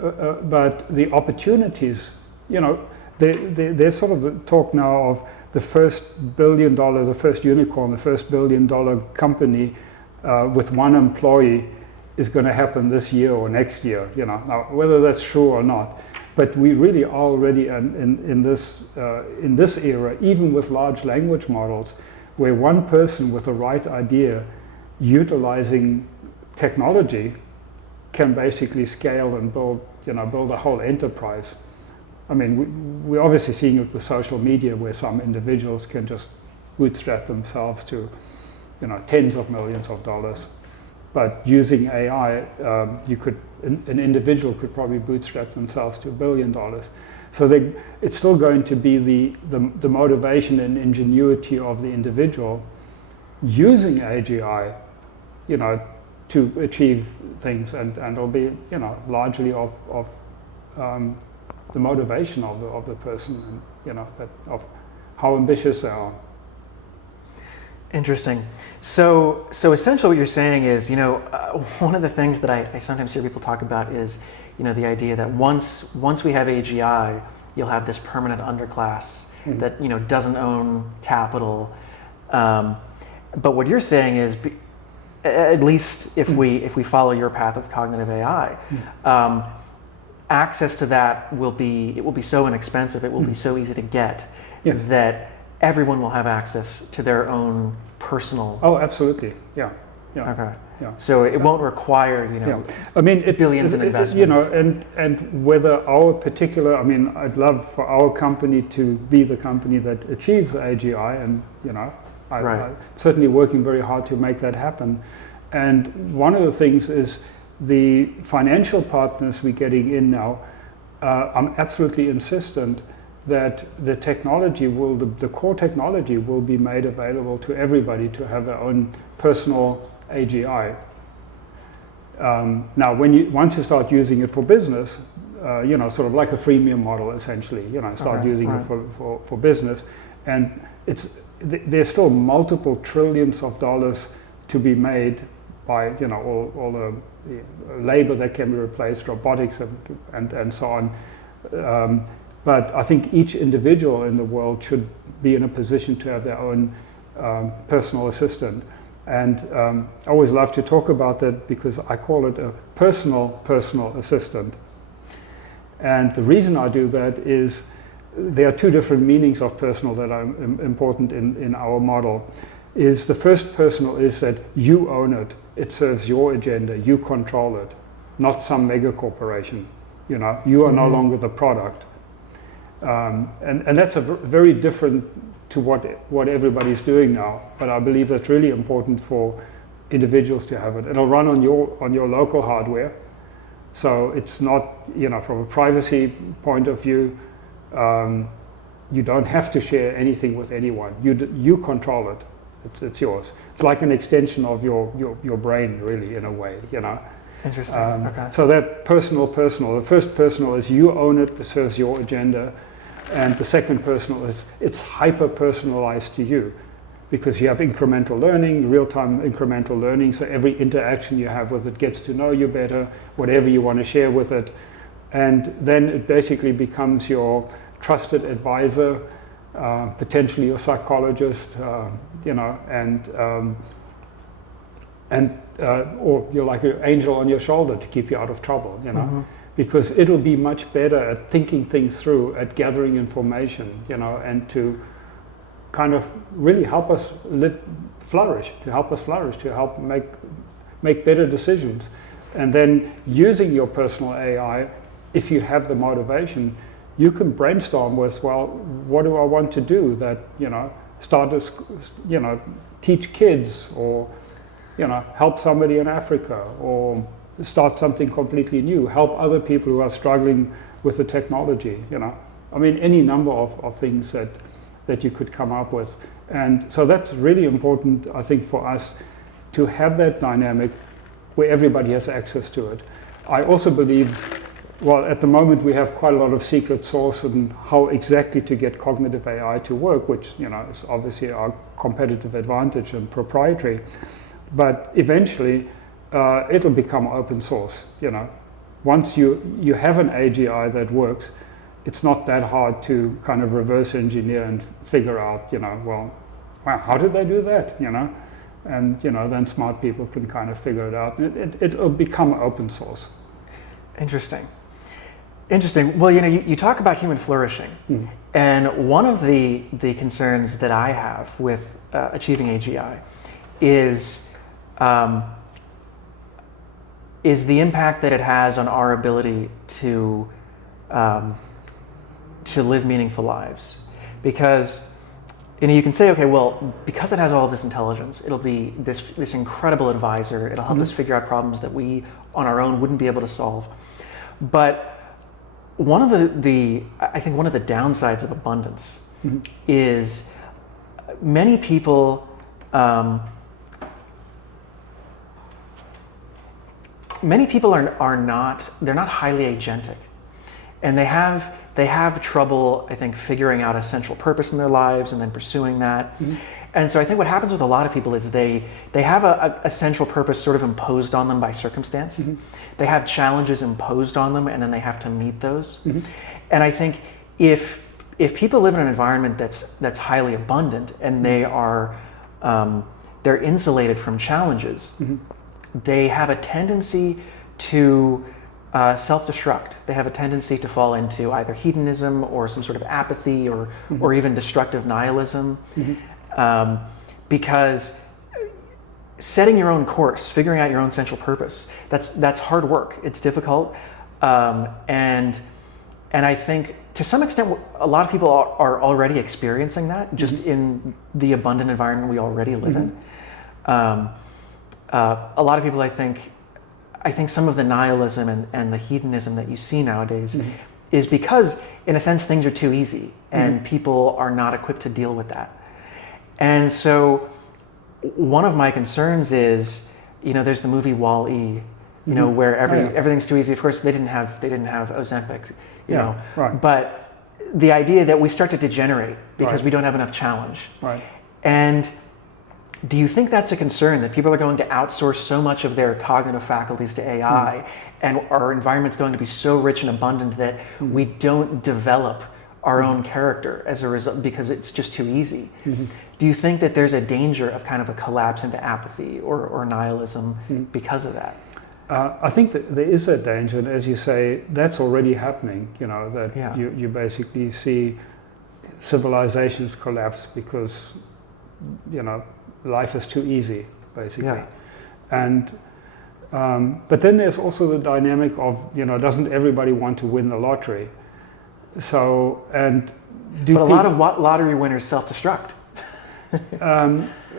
but the opportunities, there's sort of the talk now of the first $1 billion, the first unicorn, the first $1 billion company with one employee is going to happen this year or next year. Now whether that's true or not, but we really are already in this era, even with large language models, where one person with the right idea, utilizing technology, can basically scale and build a whole enterprise. I mean, we're obviously seeing it with social media, where some individuals can just bootstrap themselves to, tens of millions of dollars. But using AI, an individual could probably bootstrap themselves to $1 billion. So it's still going to be the motivation and ingenuity of the individual using AGI, to achieve things, and it'll be, largely of the motivation of the person, and of how ambitious they are. Interesting. So essentially what you're saying is, one of the things that I sometimes hear people talk about is, the idea that once we have AGI, you'll have this permanent underclass that, doesn't own capital. But what you're saying is, at least if we follow your path of cognitive AI, access to that will be so inexpensive, it will be so easy to get, that everyone will have access to their own personal. Oh, absolutely. Yeah. Okay. Yeah. So it won't require, I mean, billions in investment. And whether our particular, I'd love for our company to be the company that achieves AGI, and I'm certainly working very hard to make that happen. And one of the things is the financial partners we're getting in now. I'm absolutely insistent that the technology the core technology will be made available to everybody to have their own personal AGI. Now, once you start using it for business, sort of like a freemium model, essentially, start using it for business, and there's still multiple trillions of dollars to be made by all the labor that can be replaced, robotics and so on. But I think each individual in the world should be in a position to have their own personal assistant. And I always love to talk about that because I call it a personal assistant. And the reason I do that is there are two different meanings of personal that are important in our model. Is the first personal is that you own it. It serves your agenda. You control it, not some mega corporation. You are no longer the product. And that's very different to what everybody's doing now. But I believe that's really important for individuals to have it. It'll run on your local hardware, so it's not, from a privacy point of view, you don't have to share anything with anyone. You control it. It's yours. It's like an extension of your brain, really, in a way. Interesting. Okay. So that personal. The first personal is you own it. It serves your agenda. And the second personal is it's hyper-personalized to you, because you have incremental learning, real-time incremental learning, so every interaction you have with it gets to know you better, whatever you want to share with it. And then it basically becomes your trusted advisor, potentially your psychologist, or you're like an angel on your shoulder to keep you out of trouble, because it'll be much better at thinking things through, at gathering information, and to kind of really help us flourish, to help make better decisions. And then using your personal AI, if you have the motivation, you can brainstorm with, well, what do I want to do that, teach kids, or, help somebody in Africa, or start something completely new, help other people who are struggling with the technology, any number of things that you could come up with. And so that's really important, I think, for us to have that dynamic where everybody has access to it. I also believe, well, at the moment we have quite a lot of secret sauce in how exactly to get cognitive AI to work, which is obviously our competitive advantage and proprietary. But eventually, it'll become open source. Once you have an AGI that works, it's not that hard to kind of reverse engineer and figure out, well, wow, how did they do that, And, then smart people can kind of figure it out. It'll become open source. Interesting. Well, you talk about human flourishing. And one of the concerns that I have with achieving AGI is the impact that it has on our ability to live meaningful lives. Because you can say, okay, well, because it has all this intelligence, it'll be this incredible advisor. It'll help us figure out problems that we on our own wouldn't be able to solve. But one of I think one of the downsides of abundance is many people are not, they're not highly agentic, and they have trouble, I think, figuring out a central purpose in their lives and then pursuing that. And so I think what happens with a lot of people is they have a central purpose sort of imposed on them by circumstance. They have challenges imposed on them, and then they have to meet those. And I think if people live in an environment that's highly abundant and they're insulated from challenges, they have a tendency to self-destruct. They have a tendency to fall into either hedonism or some sort of apathy or even destructive nihilism. Because setting your own course, figuring out your own central purpose, that's hard work. It's difficult, and I think to some extent a lot of people are already experiencing that just in the abundant environment we already live in. A lot of people, I think some of the nihilism and the hedonism that you see nowadays is because, in a sense, things are too easy and people are not equipped to deal with that. And so one of my concerns is, there's the movie Wall-E, where everything's too easy. Of course, they didn't have Ozempic, right. But the idea that we start to degenerate because we don't have enough challenge. Right. And do you think that's a concern, that people are going to outsource so much of their cognitive faculties to AI and our environment's going to be so rich and abundant that we don't develop our own character as a result because it's just too easy? Do you think that there's a danger of kind of a collapse into apathy or nihilism because of that? I think that there is a danger, and as you say, that's already happening, you basically see civilizations collapse because, life is too easy, basically. And but then there's also the dynamic of, doesn't everybody want to win the lottery? So, and but a lot of lottery winners self-destruct.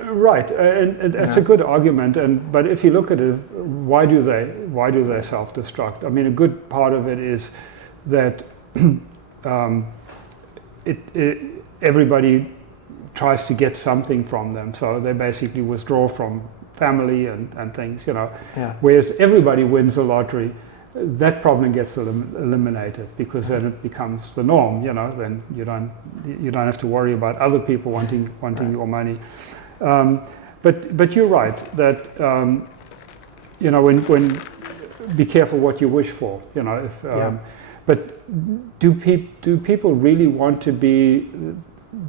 Right, and that's a good argument. But if you look at it, why do they self-destruct? I mean, a good part of it is that everybody tries to get something from them, so they basically withdraw from family and things, Whereas everybody wins the lottery, that problem gets eliminated because then it becomes the norm, then you don't have to worry about other people wanting your money. But you're right that when be careful what you wish for, but do people really want to be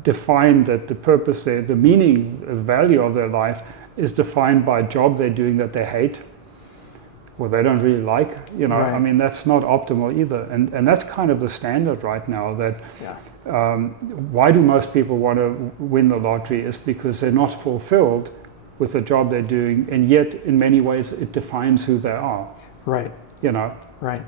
defined that the purpose, the meaning, the value of their life is defined by a job they're doing that they hate or they don't really like? I mean, that's not optimal either, and that's kind of the standard right now. That why do most people want to win the lottery is because they're not fulfilled with the job they're doing, and yet in many ways it defines who they are. Right. Right.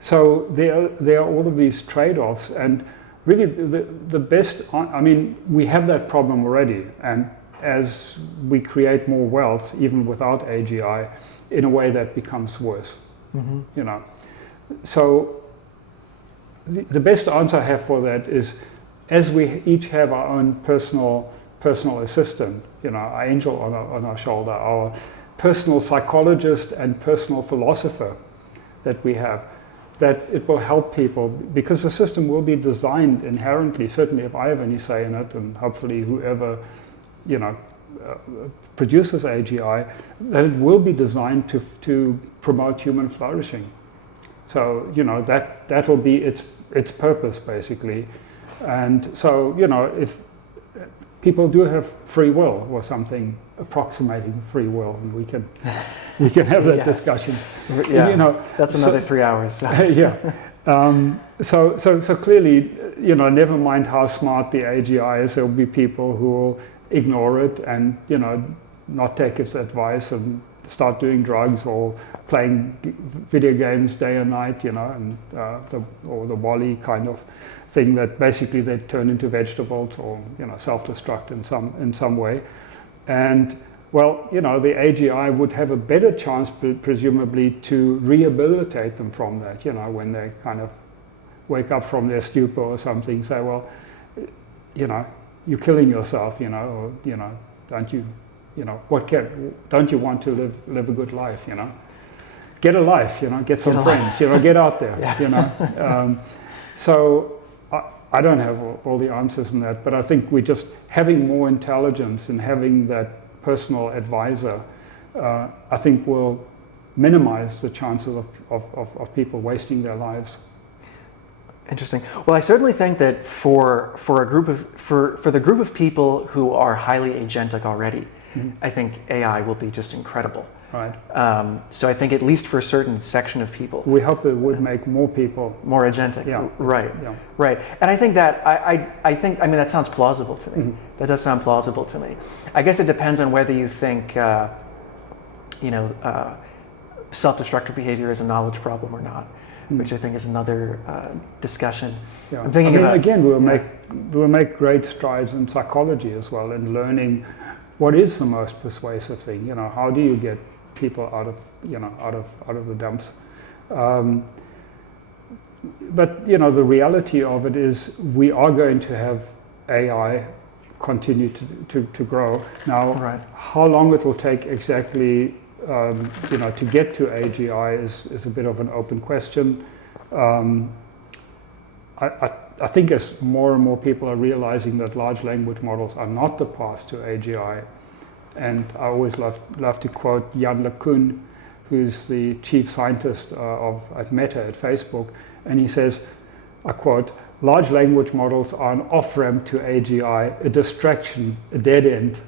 So there are all of these trade-offs, and really the best, I mean, we have that problem already, and as we create more wealth, even without AGI, in a way that becomes worse. So the best answer I have for that is, as we each have our own personal assistant, our angel on our shoulder, our personal psychologist and personal philosopher that we have, that it will help people, because the system will be designed inherently, certainly if I have any say in it, and hopefully whoever produces AGI, that it will be designed to promote human flourishing. So that will be its its purpose, basically. And so, if people do have free will or something approximating free will, and we can have that discussion. Yeah, that's another 3 hours. Yeah. So clearly, never mind how smart the AGI is, there'll be people who will ignore it and, not take its advice and start doing drugs or playing video games day and night, and the Wall-E kind of thing that basically they turn into vegetables or, self-destruct in some way. And well, the AGI would have a better chance, presumably, to rehabilitate them from that, when they kind of wake up from their stupor or something, say, well, you're killing yourself, or, don't you, don't you want to live a good life, Get a life, get some friends, get out there, So I don't have all the answers in that, but I think we're just having more intelligence and having that personal advisor, I think will minimize the chances of people wasting their lives. Interesting. Well, I certainly think that for the group of people who are highly agentic already, I think AI will be just incredible. Right. So I think at least for a certain section of people, we hope it would make more people more agentic. Yeah. Right. Yeah. Right. And I think that I think that sounds plausible to me. That does sound plausible to me. I guess it depends on whether you think self-destructive behavior is a knowledge problem or not, which I think is another discussion. Yeah. I'm thinking about again, we'll make great strides in psychology as well, in learning what is the most persuasive thing. How do you get people out of the dumps? But the reality of it is we are going to have AI continue to grow. Now, how long it will take exactly to get to AGI is a bit of an open question. I think as more and more people are realizing that large language models are not the path to AGI, and I always love to quote Jan LeCun, who's the chief scientist at Meta at Facebook, and he says, I quote, "Large language models are an off-ramp to AGI, a distraction, a dead end."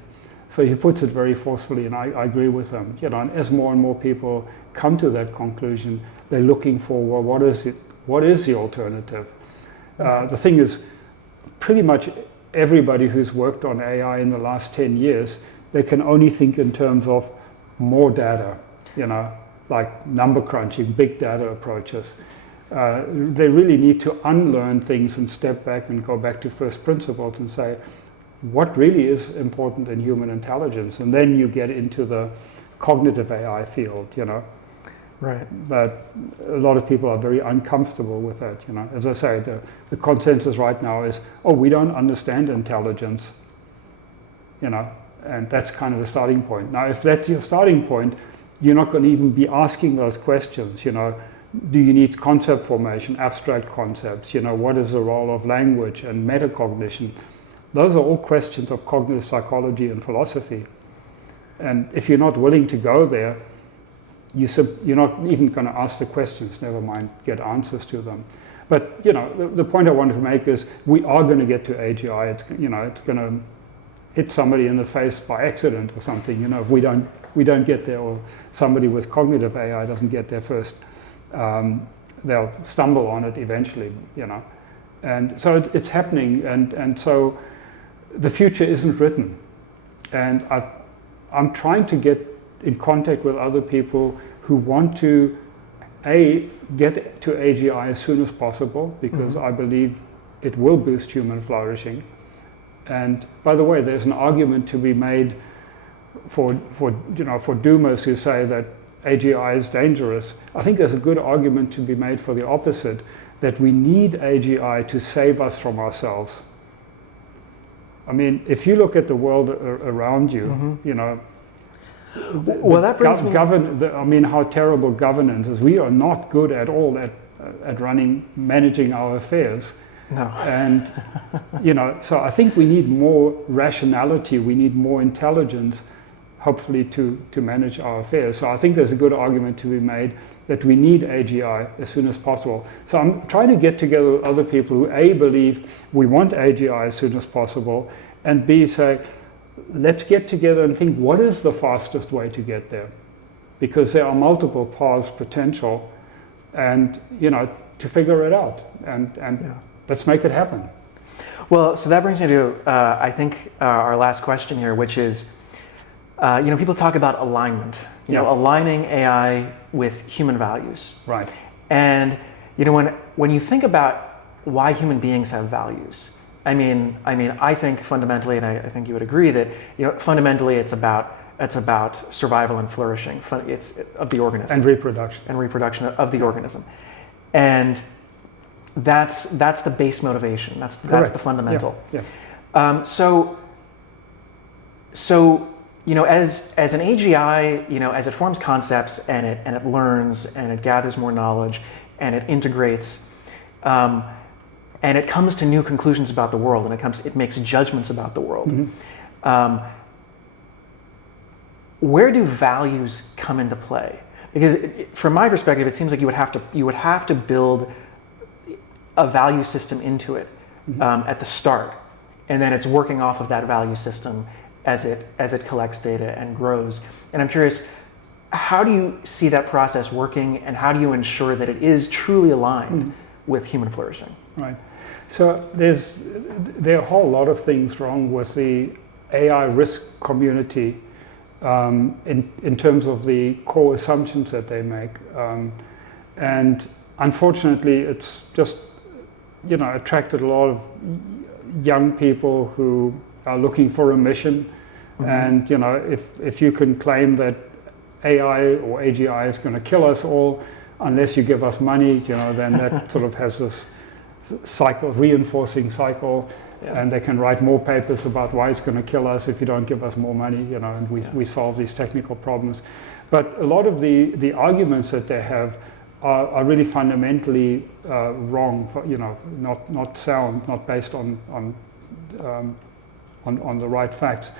So he puts it very forcefully, and I agree with him. And as more and more people come to that conclusion, they're looking for, well, what is the alternative? The thing is, pretty much everybody who's worked on AI in the last 10 years, they can only think in terms of more data, like number crunching, big data approaches. They really need to unlearn things and step back and go back to first principles and say, what really is important in human intelligence? And then you get into the cognitive AI field, Right. But a lot of people are very uncomfortable with that, As I say, the consensus right now is, we don't understand intelligence, and that's kind of the starting point. Now, if that's your starting point, you're not going to even be asking those questions, Do you need concept formation, abstract concepts? What is the role of language and metacognition? Those are all questions of cognitive psychology and philosophy. And if you're not willing to go there, you're not even going to ask the questions, never mind get answers to them. But the point I wanted to make is we are going to get to AGI. It's going to hit somebody in the face by accident or something. If we don't get there, or somebody with cognitive AI doesn't get there first, they'll stumble on it eventually. And so it's happening, and so the future isn't written. And I'm trying to get in contact with other people who want to get to AGI as soon as possible, because I believe it will boost human flourishing. And by the way, there's an argument to be made for doomers who say that AGI is dangerous. I think there's a good argument to be made for the opposite, that we need AGI to save us from ourselves. I mean, if you look at the world around you, well, that brings me... how terrible governance is. We are not good at all at managing our affairs. No. And, so I think we need more rationality, we need more intelligence, hopefully to manage our affairs. So I think there's a good argument to be made that we need AGI as soon as possible. So I'm trying to get together with other people who A, believe we want AGI as soon as possible, and B, say, let's get together and think what is the fastest way to get there? Because there are multiple paths potential, and to figure it out, and let's make it happen. Well, so that brings me to, I think, our last question here, which is, people talk about alignment, aligning AI with human values. Right. And, when you think about why human beings have values, I think fundamentally, and I think you would agree that, fundamentally it's about survival and flourishing. It's of the organism. And reproduction. And reproduction of the organism. And that's the base motivation. That's the fundamental. Yeah. So as an AGI, as it forms concepts and it learns and it gathers more knowledge and it integrates, and it comes to new conclusions about the world, and it makes judgments about the world. Mm-hmm. Where do values come into play? Because from my perspective, it seems like you would have to build a value system into it at the start, and then it's working off of that value system as it collects data and grows. And I'm curious, how do you see that process working, and how do you ensure that it is truly aligned with human flourishing? Right. So there are a whole lot of things wrong with the AI risk community in terms of the core assumptions that they make, and unfortunately, it's just attracted a lot of young people who are looking for a mission. And if you can claim that AI or AGI is going to kill us all unless you give us money, then that sort of has this reinforcing cycle, and they can write more papers about why it's going to kill us if you don't give us more money, and we solve these technical problems. But a lot of the arguments that they have are really fundamentally wrong, not sound, not based on the right facts.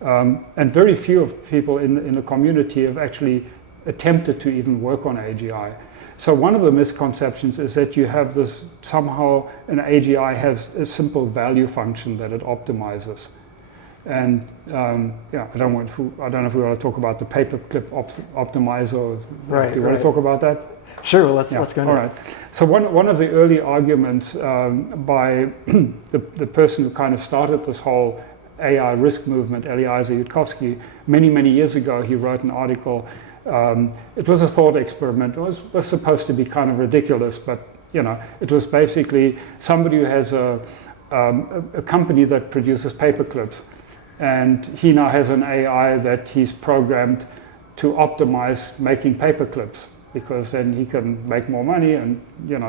And very few of people in the community have actually attempted to even work on AGI. So one of the misconceptions is that you have this, somehow an AGI has a simple value function that it optimizes. And I don't know if we want to talk about the paperclip optimizer. Right. Do you want to talk about that? Sure. Well, let's go. All right. So one of the early arguments by the person who kind of started this whole AI risk movement, Eliezer Yudkowsky, many years ago, he wrote an article. It was a thought experiment. It was supposed to be kind of ridiculous, but it was basically somebody who has a company that produces paperclips, and he now has an AI that he's programmed to optimize making paperclips, because then he can make more money and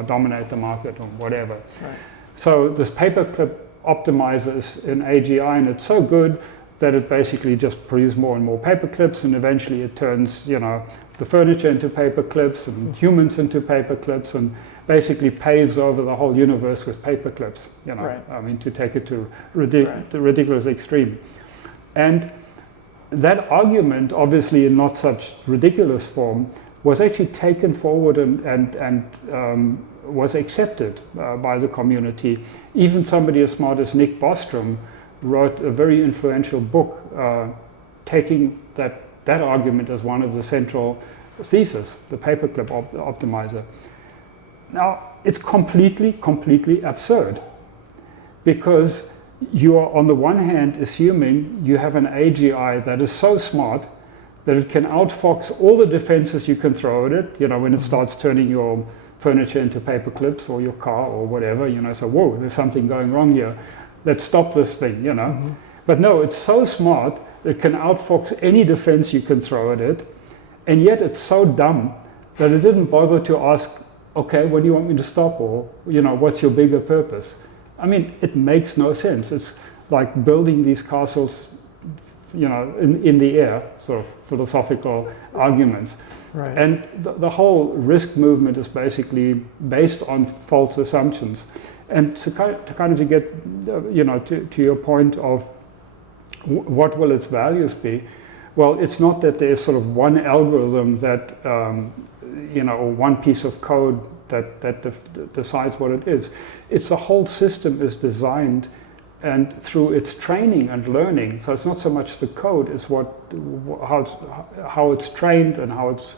dominate the market or whatever. Right. So this paperclip optimizer is in AGI, and it's so good that it basically just produces more and more paper clips, and eventually it turns, the furniture into paper clips and humans into paper clips, and basically paves over the whole universe with paper clips, Right. To take it to the ridiculous extreme. And that argument, obviously in not such ridiculous form, was actually taken forward and was accepted by the community. Even somebody as smart as Nick Bostrom wrote a very influential book taking that argument as one of the central theses, the paperclip optimizer. Now, it's completely absurd, because you are on the one hand assuming you have an AGI that is so smart that it can outfox all the defenses you can throw at it, when it starts turning your furniture into paper clips or your car or whatever, so whoa, there's something going wrong here. Let's stop this thing, But no, it's so smart, it can outfox any defense you can throw at it, and yet it's so dumb that it didn't bother to ask, okay, what do you want me to stop, or, what's your bigger purpose? It makes no sense. It's like building these castles, in the air, sort of philosophical arguments. Right. And the whole risk movement is basically based on false assumptions. And to get, to your point of what will its values be, Well, it's not that there's sort of one algorithm that, or one piece of code that decides what it is. It's the whole system is designed, and through its training and learning. So it's not so much the code; it's how it's trained and how it's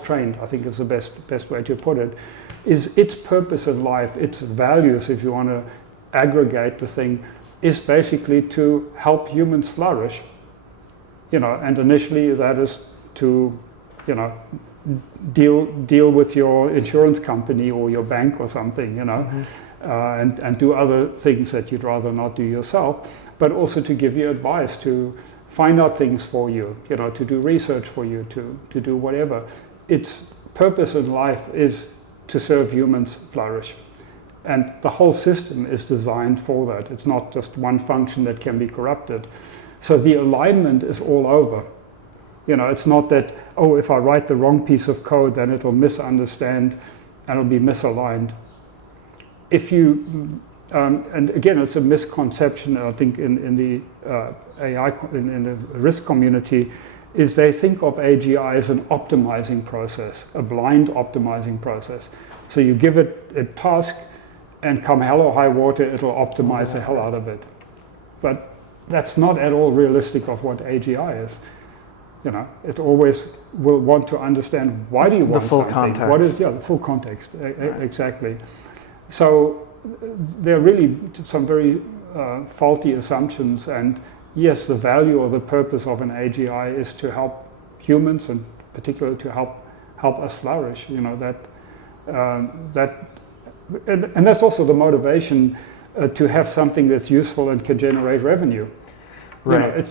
trained. I think is the best way to put it. Is its purpose in life, its values, if you want to aggregate the thing, is basically to help humans flourish. And initially that is to, deal with your insurance company or your bank or something, and do other things that you'd rather not do yourself, but also to give you advice, to find out things for you, to do research for you, to do whatever. Its purpose in life is to serve humans flourish. And the whole system is designed for that. It's not just one function that can be corrupted. So the alignment is all over. It's not that, if I write the wrong piece of code, then it'll misunderstand and it'll be misaligned. If you, and again, it's a misconception, I think, in the AI, in the risk community, is they think of AGI as an optimizing process, a blind optimizing process. So you give it a task, and come hell or high water, it'll optimize the hell out of it. But that's not at all realistic of what AGI is. It always will want to understand, why do you want the full something? Context. What is the full context? Exactly. So there are really some very faulty assumptions, and yes, the value or the purpose of an AGI is to help humans, and particularly to help us flourish. And that's also the motivation to have something that's useful and can generate revenue. Right.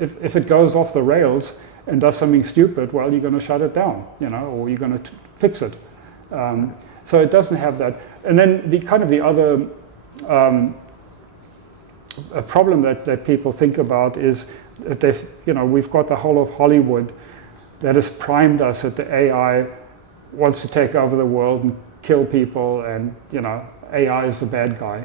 If it goes off the rails and does something stupid, well, you're going to shut it down, or you're going to fix it. So it doesn't have that. And then the other a problem that people think about is that we've got the whole of Hollywood that has primed us that the AI wants to take over the world and kill people, and AI is the bad guy.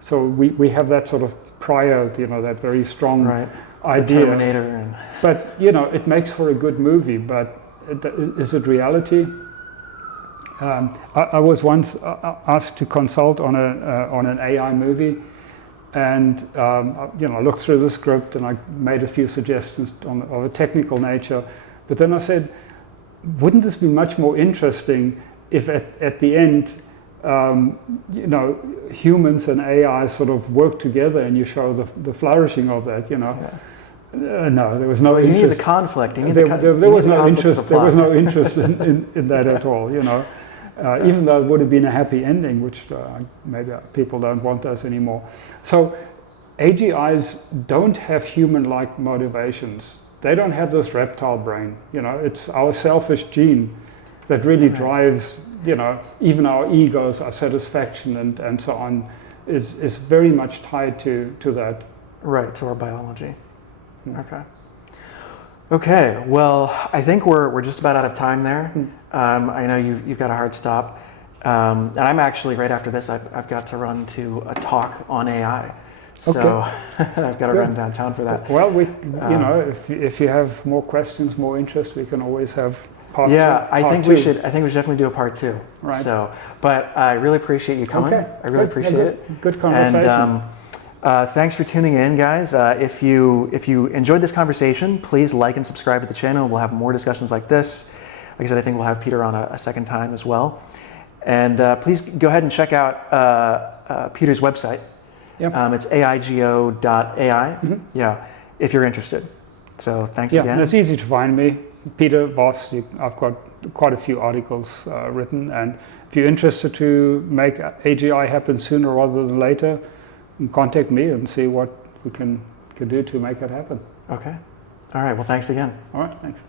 So we have that sort of prior, that very strong idea. The Terminator. But it makes for a good movie. But is it reality? I was once asked to consult on an AI movie, and I looked through the script and I made a few suggestions of a technical nature. But then I said, wouldn't this be much more interesting if at the end, humans and AI sort of work together and you show the flourishing of that, No, there was no interest. You need the conflict. There was no interest. There was no interest in that at all. Even though it would have been a happy ending, which maybe people don't want those anymore. So AGIs don't have human-like motivations. They don't have this reptile brain. It's our selfish gene that really drives, even our egos, our satisfaction, and so on, is very much tied to that. Right, to our biology. Okay. Well, I think we're just about out of time there. I know you've got a hard stop, and I'm actually right after this. I've got to run to a talk on AI, so I've got to run downtown for that. Well, if you have more questions, more interest, we can always have part two. I think we should definitely do a part 2. Right. So, but I really appreciate you coming. Okay. I really appreciate it. Good conversation. And thanks for tuning in, guys. If you enjoyed this conversation, please like and subscribe to the channel. We'll have more discussions like this. Like I said, I think we'll have Peter on a second time as well. And please go ahead and check out Peter's website. Yep. It's aigo.ai. Yeah, if you're interested. So thanks again. Yeah, and it's easy to find me. Peter Voss. I've got quite a few articles written, and if you're interested to make AGI happen sooner rather than later, contact me and see what we can do to make it happen. Okay. All right. Well, thanks again. All right. Thanks.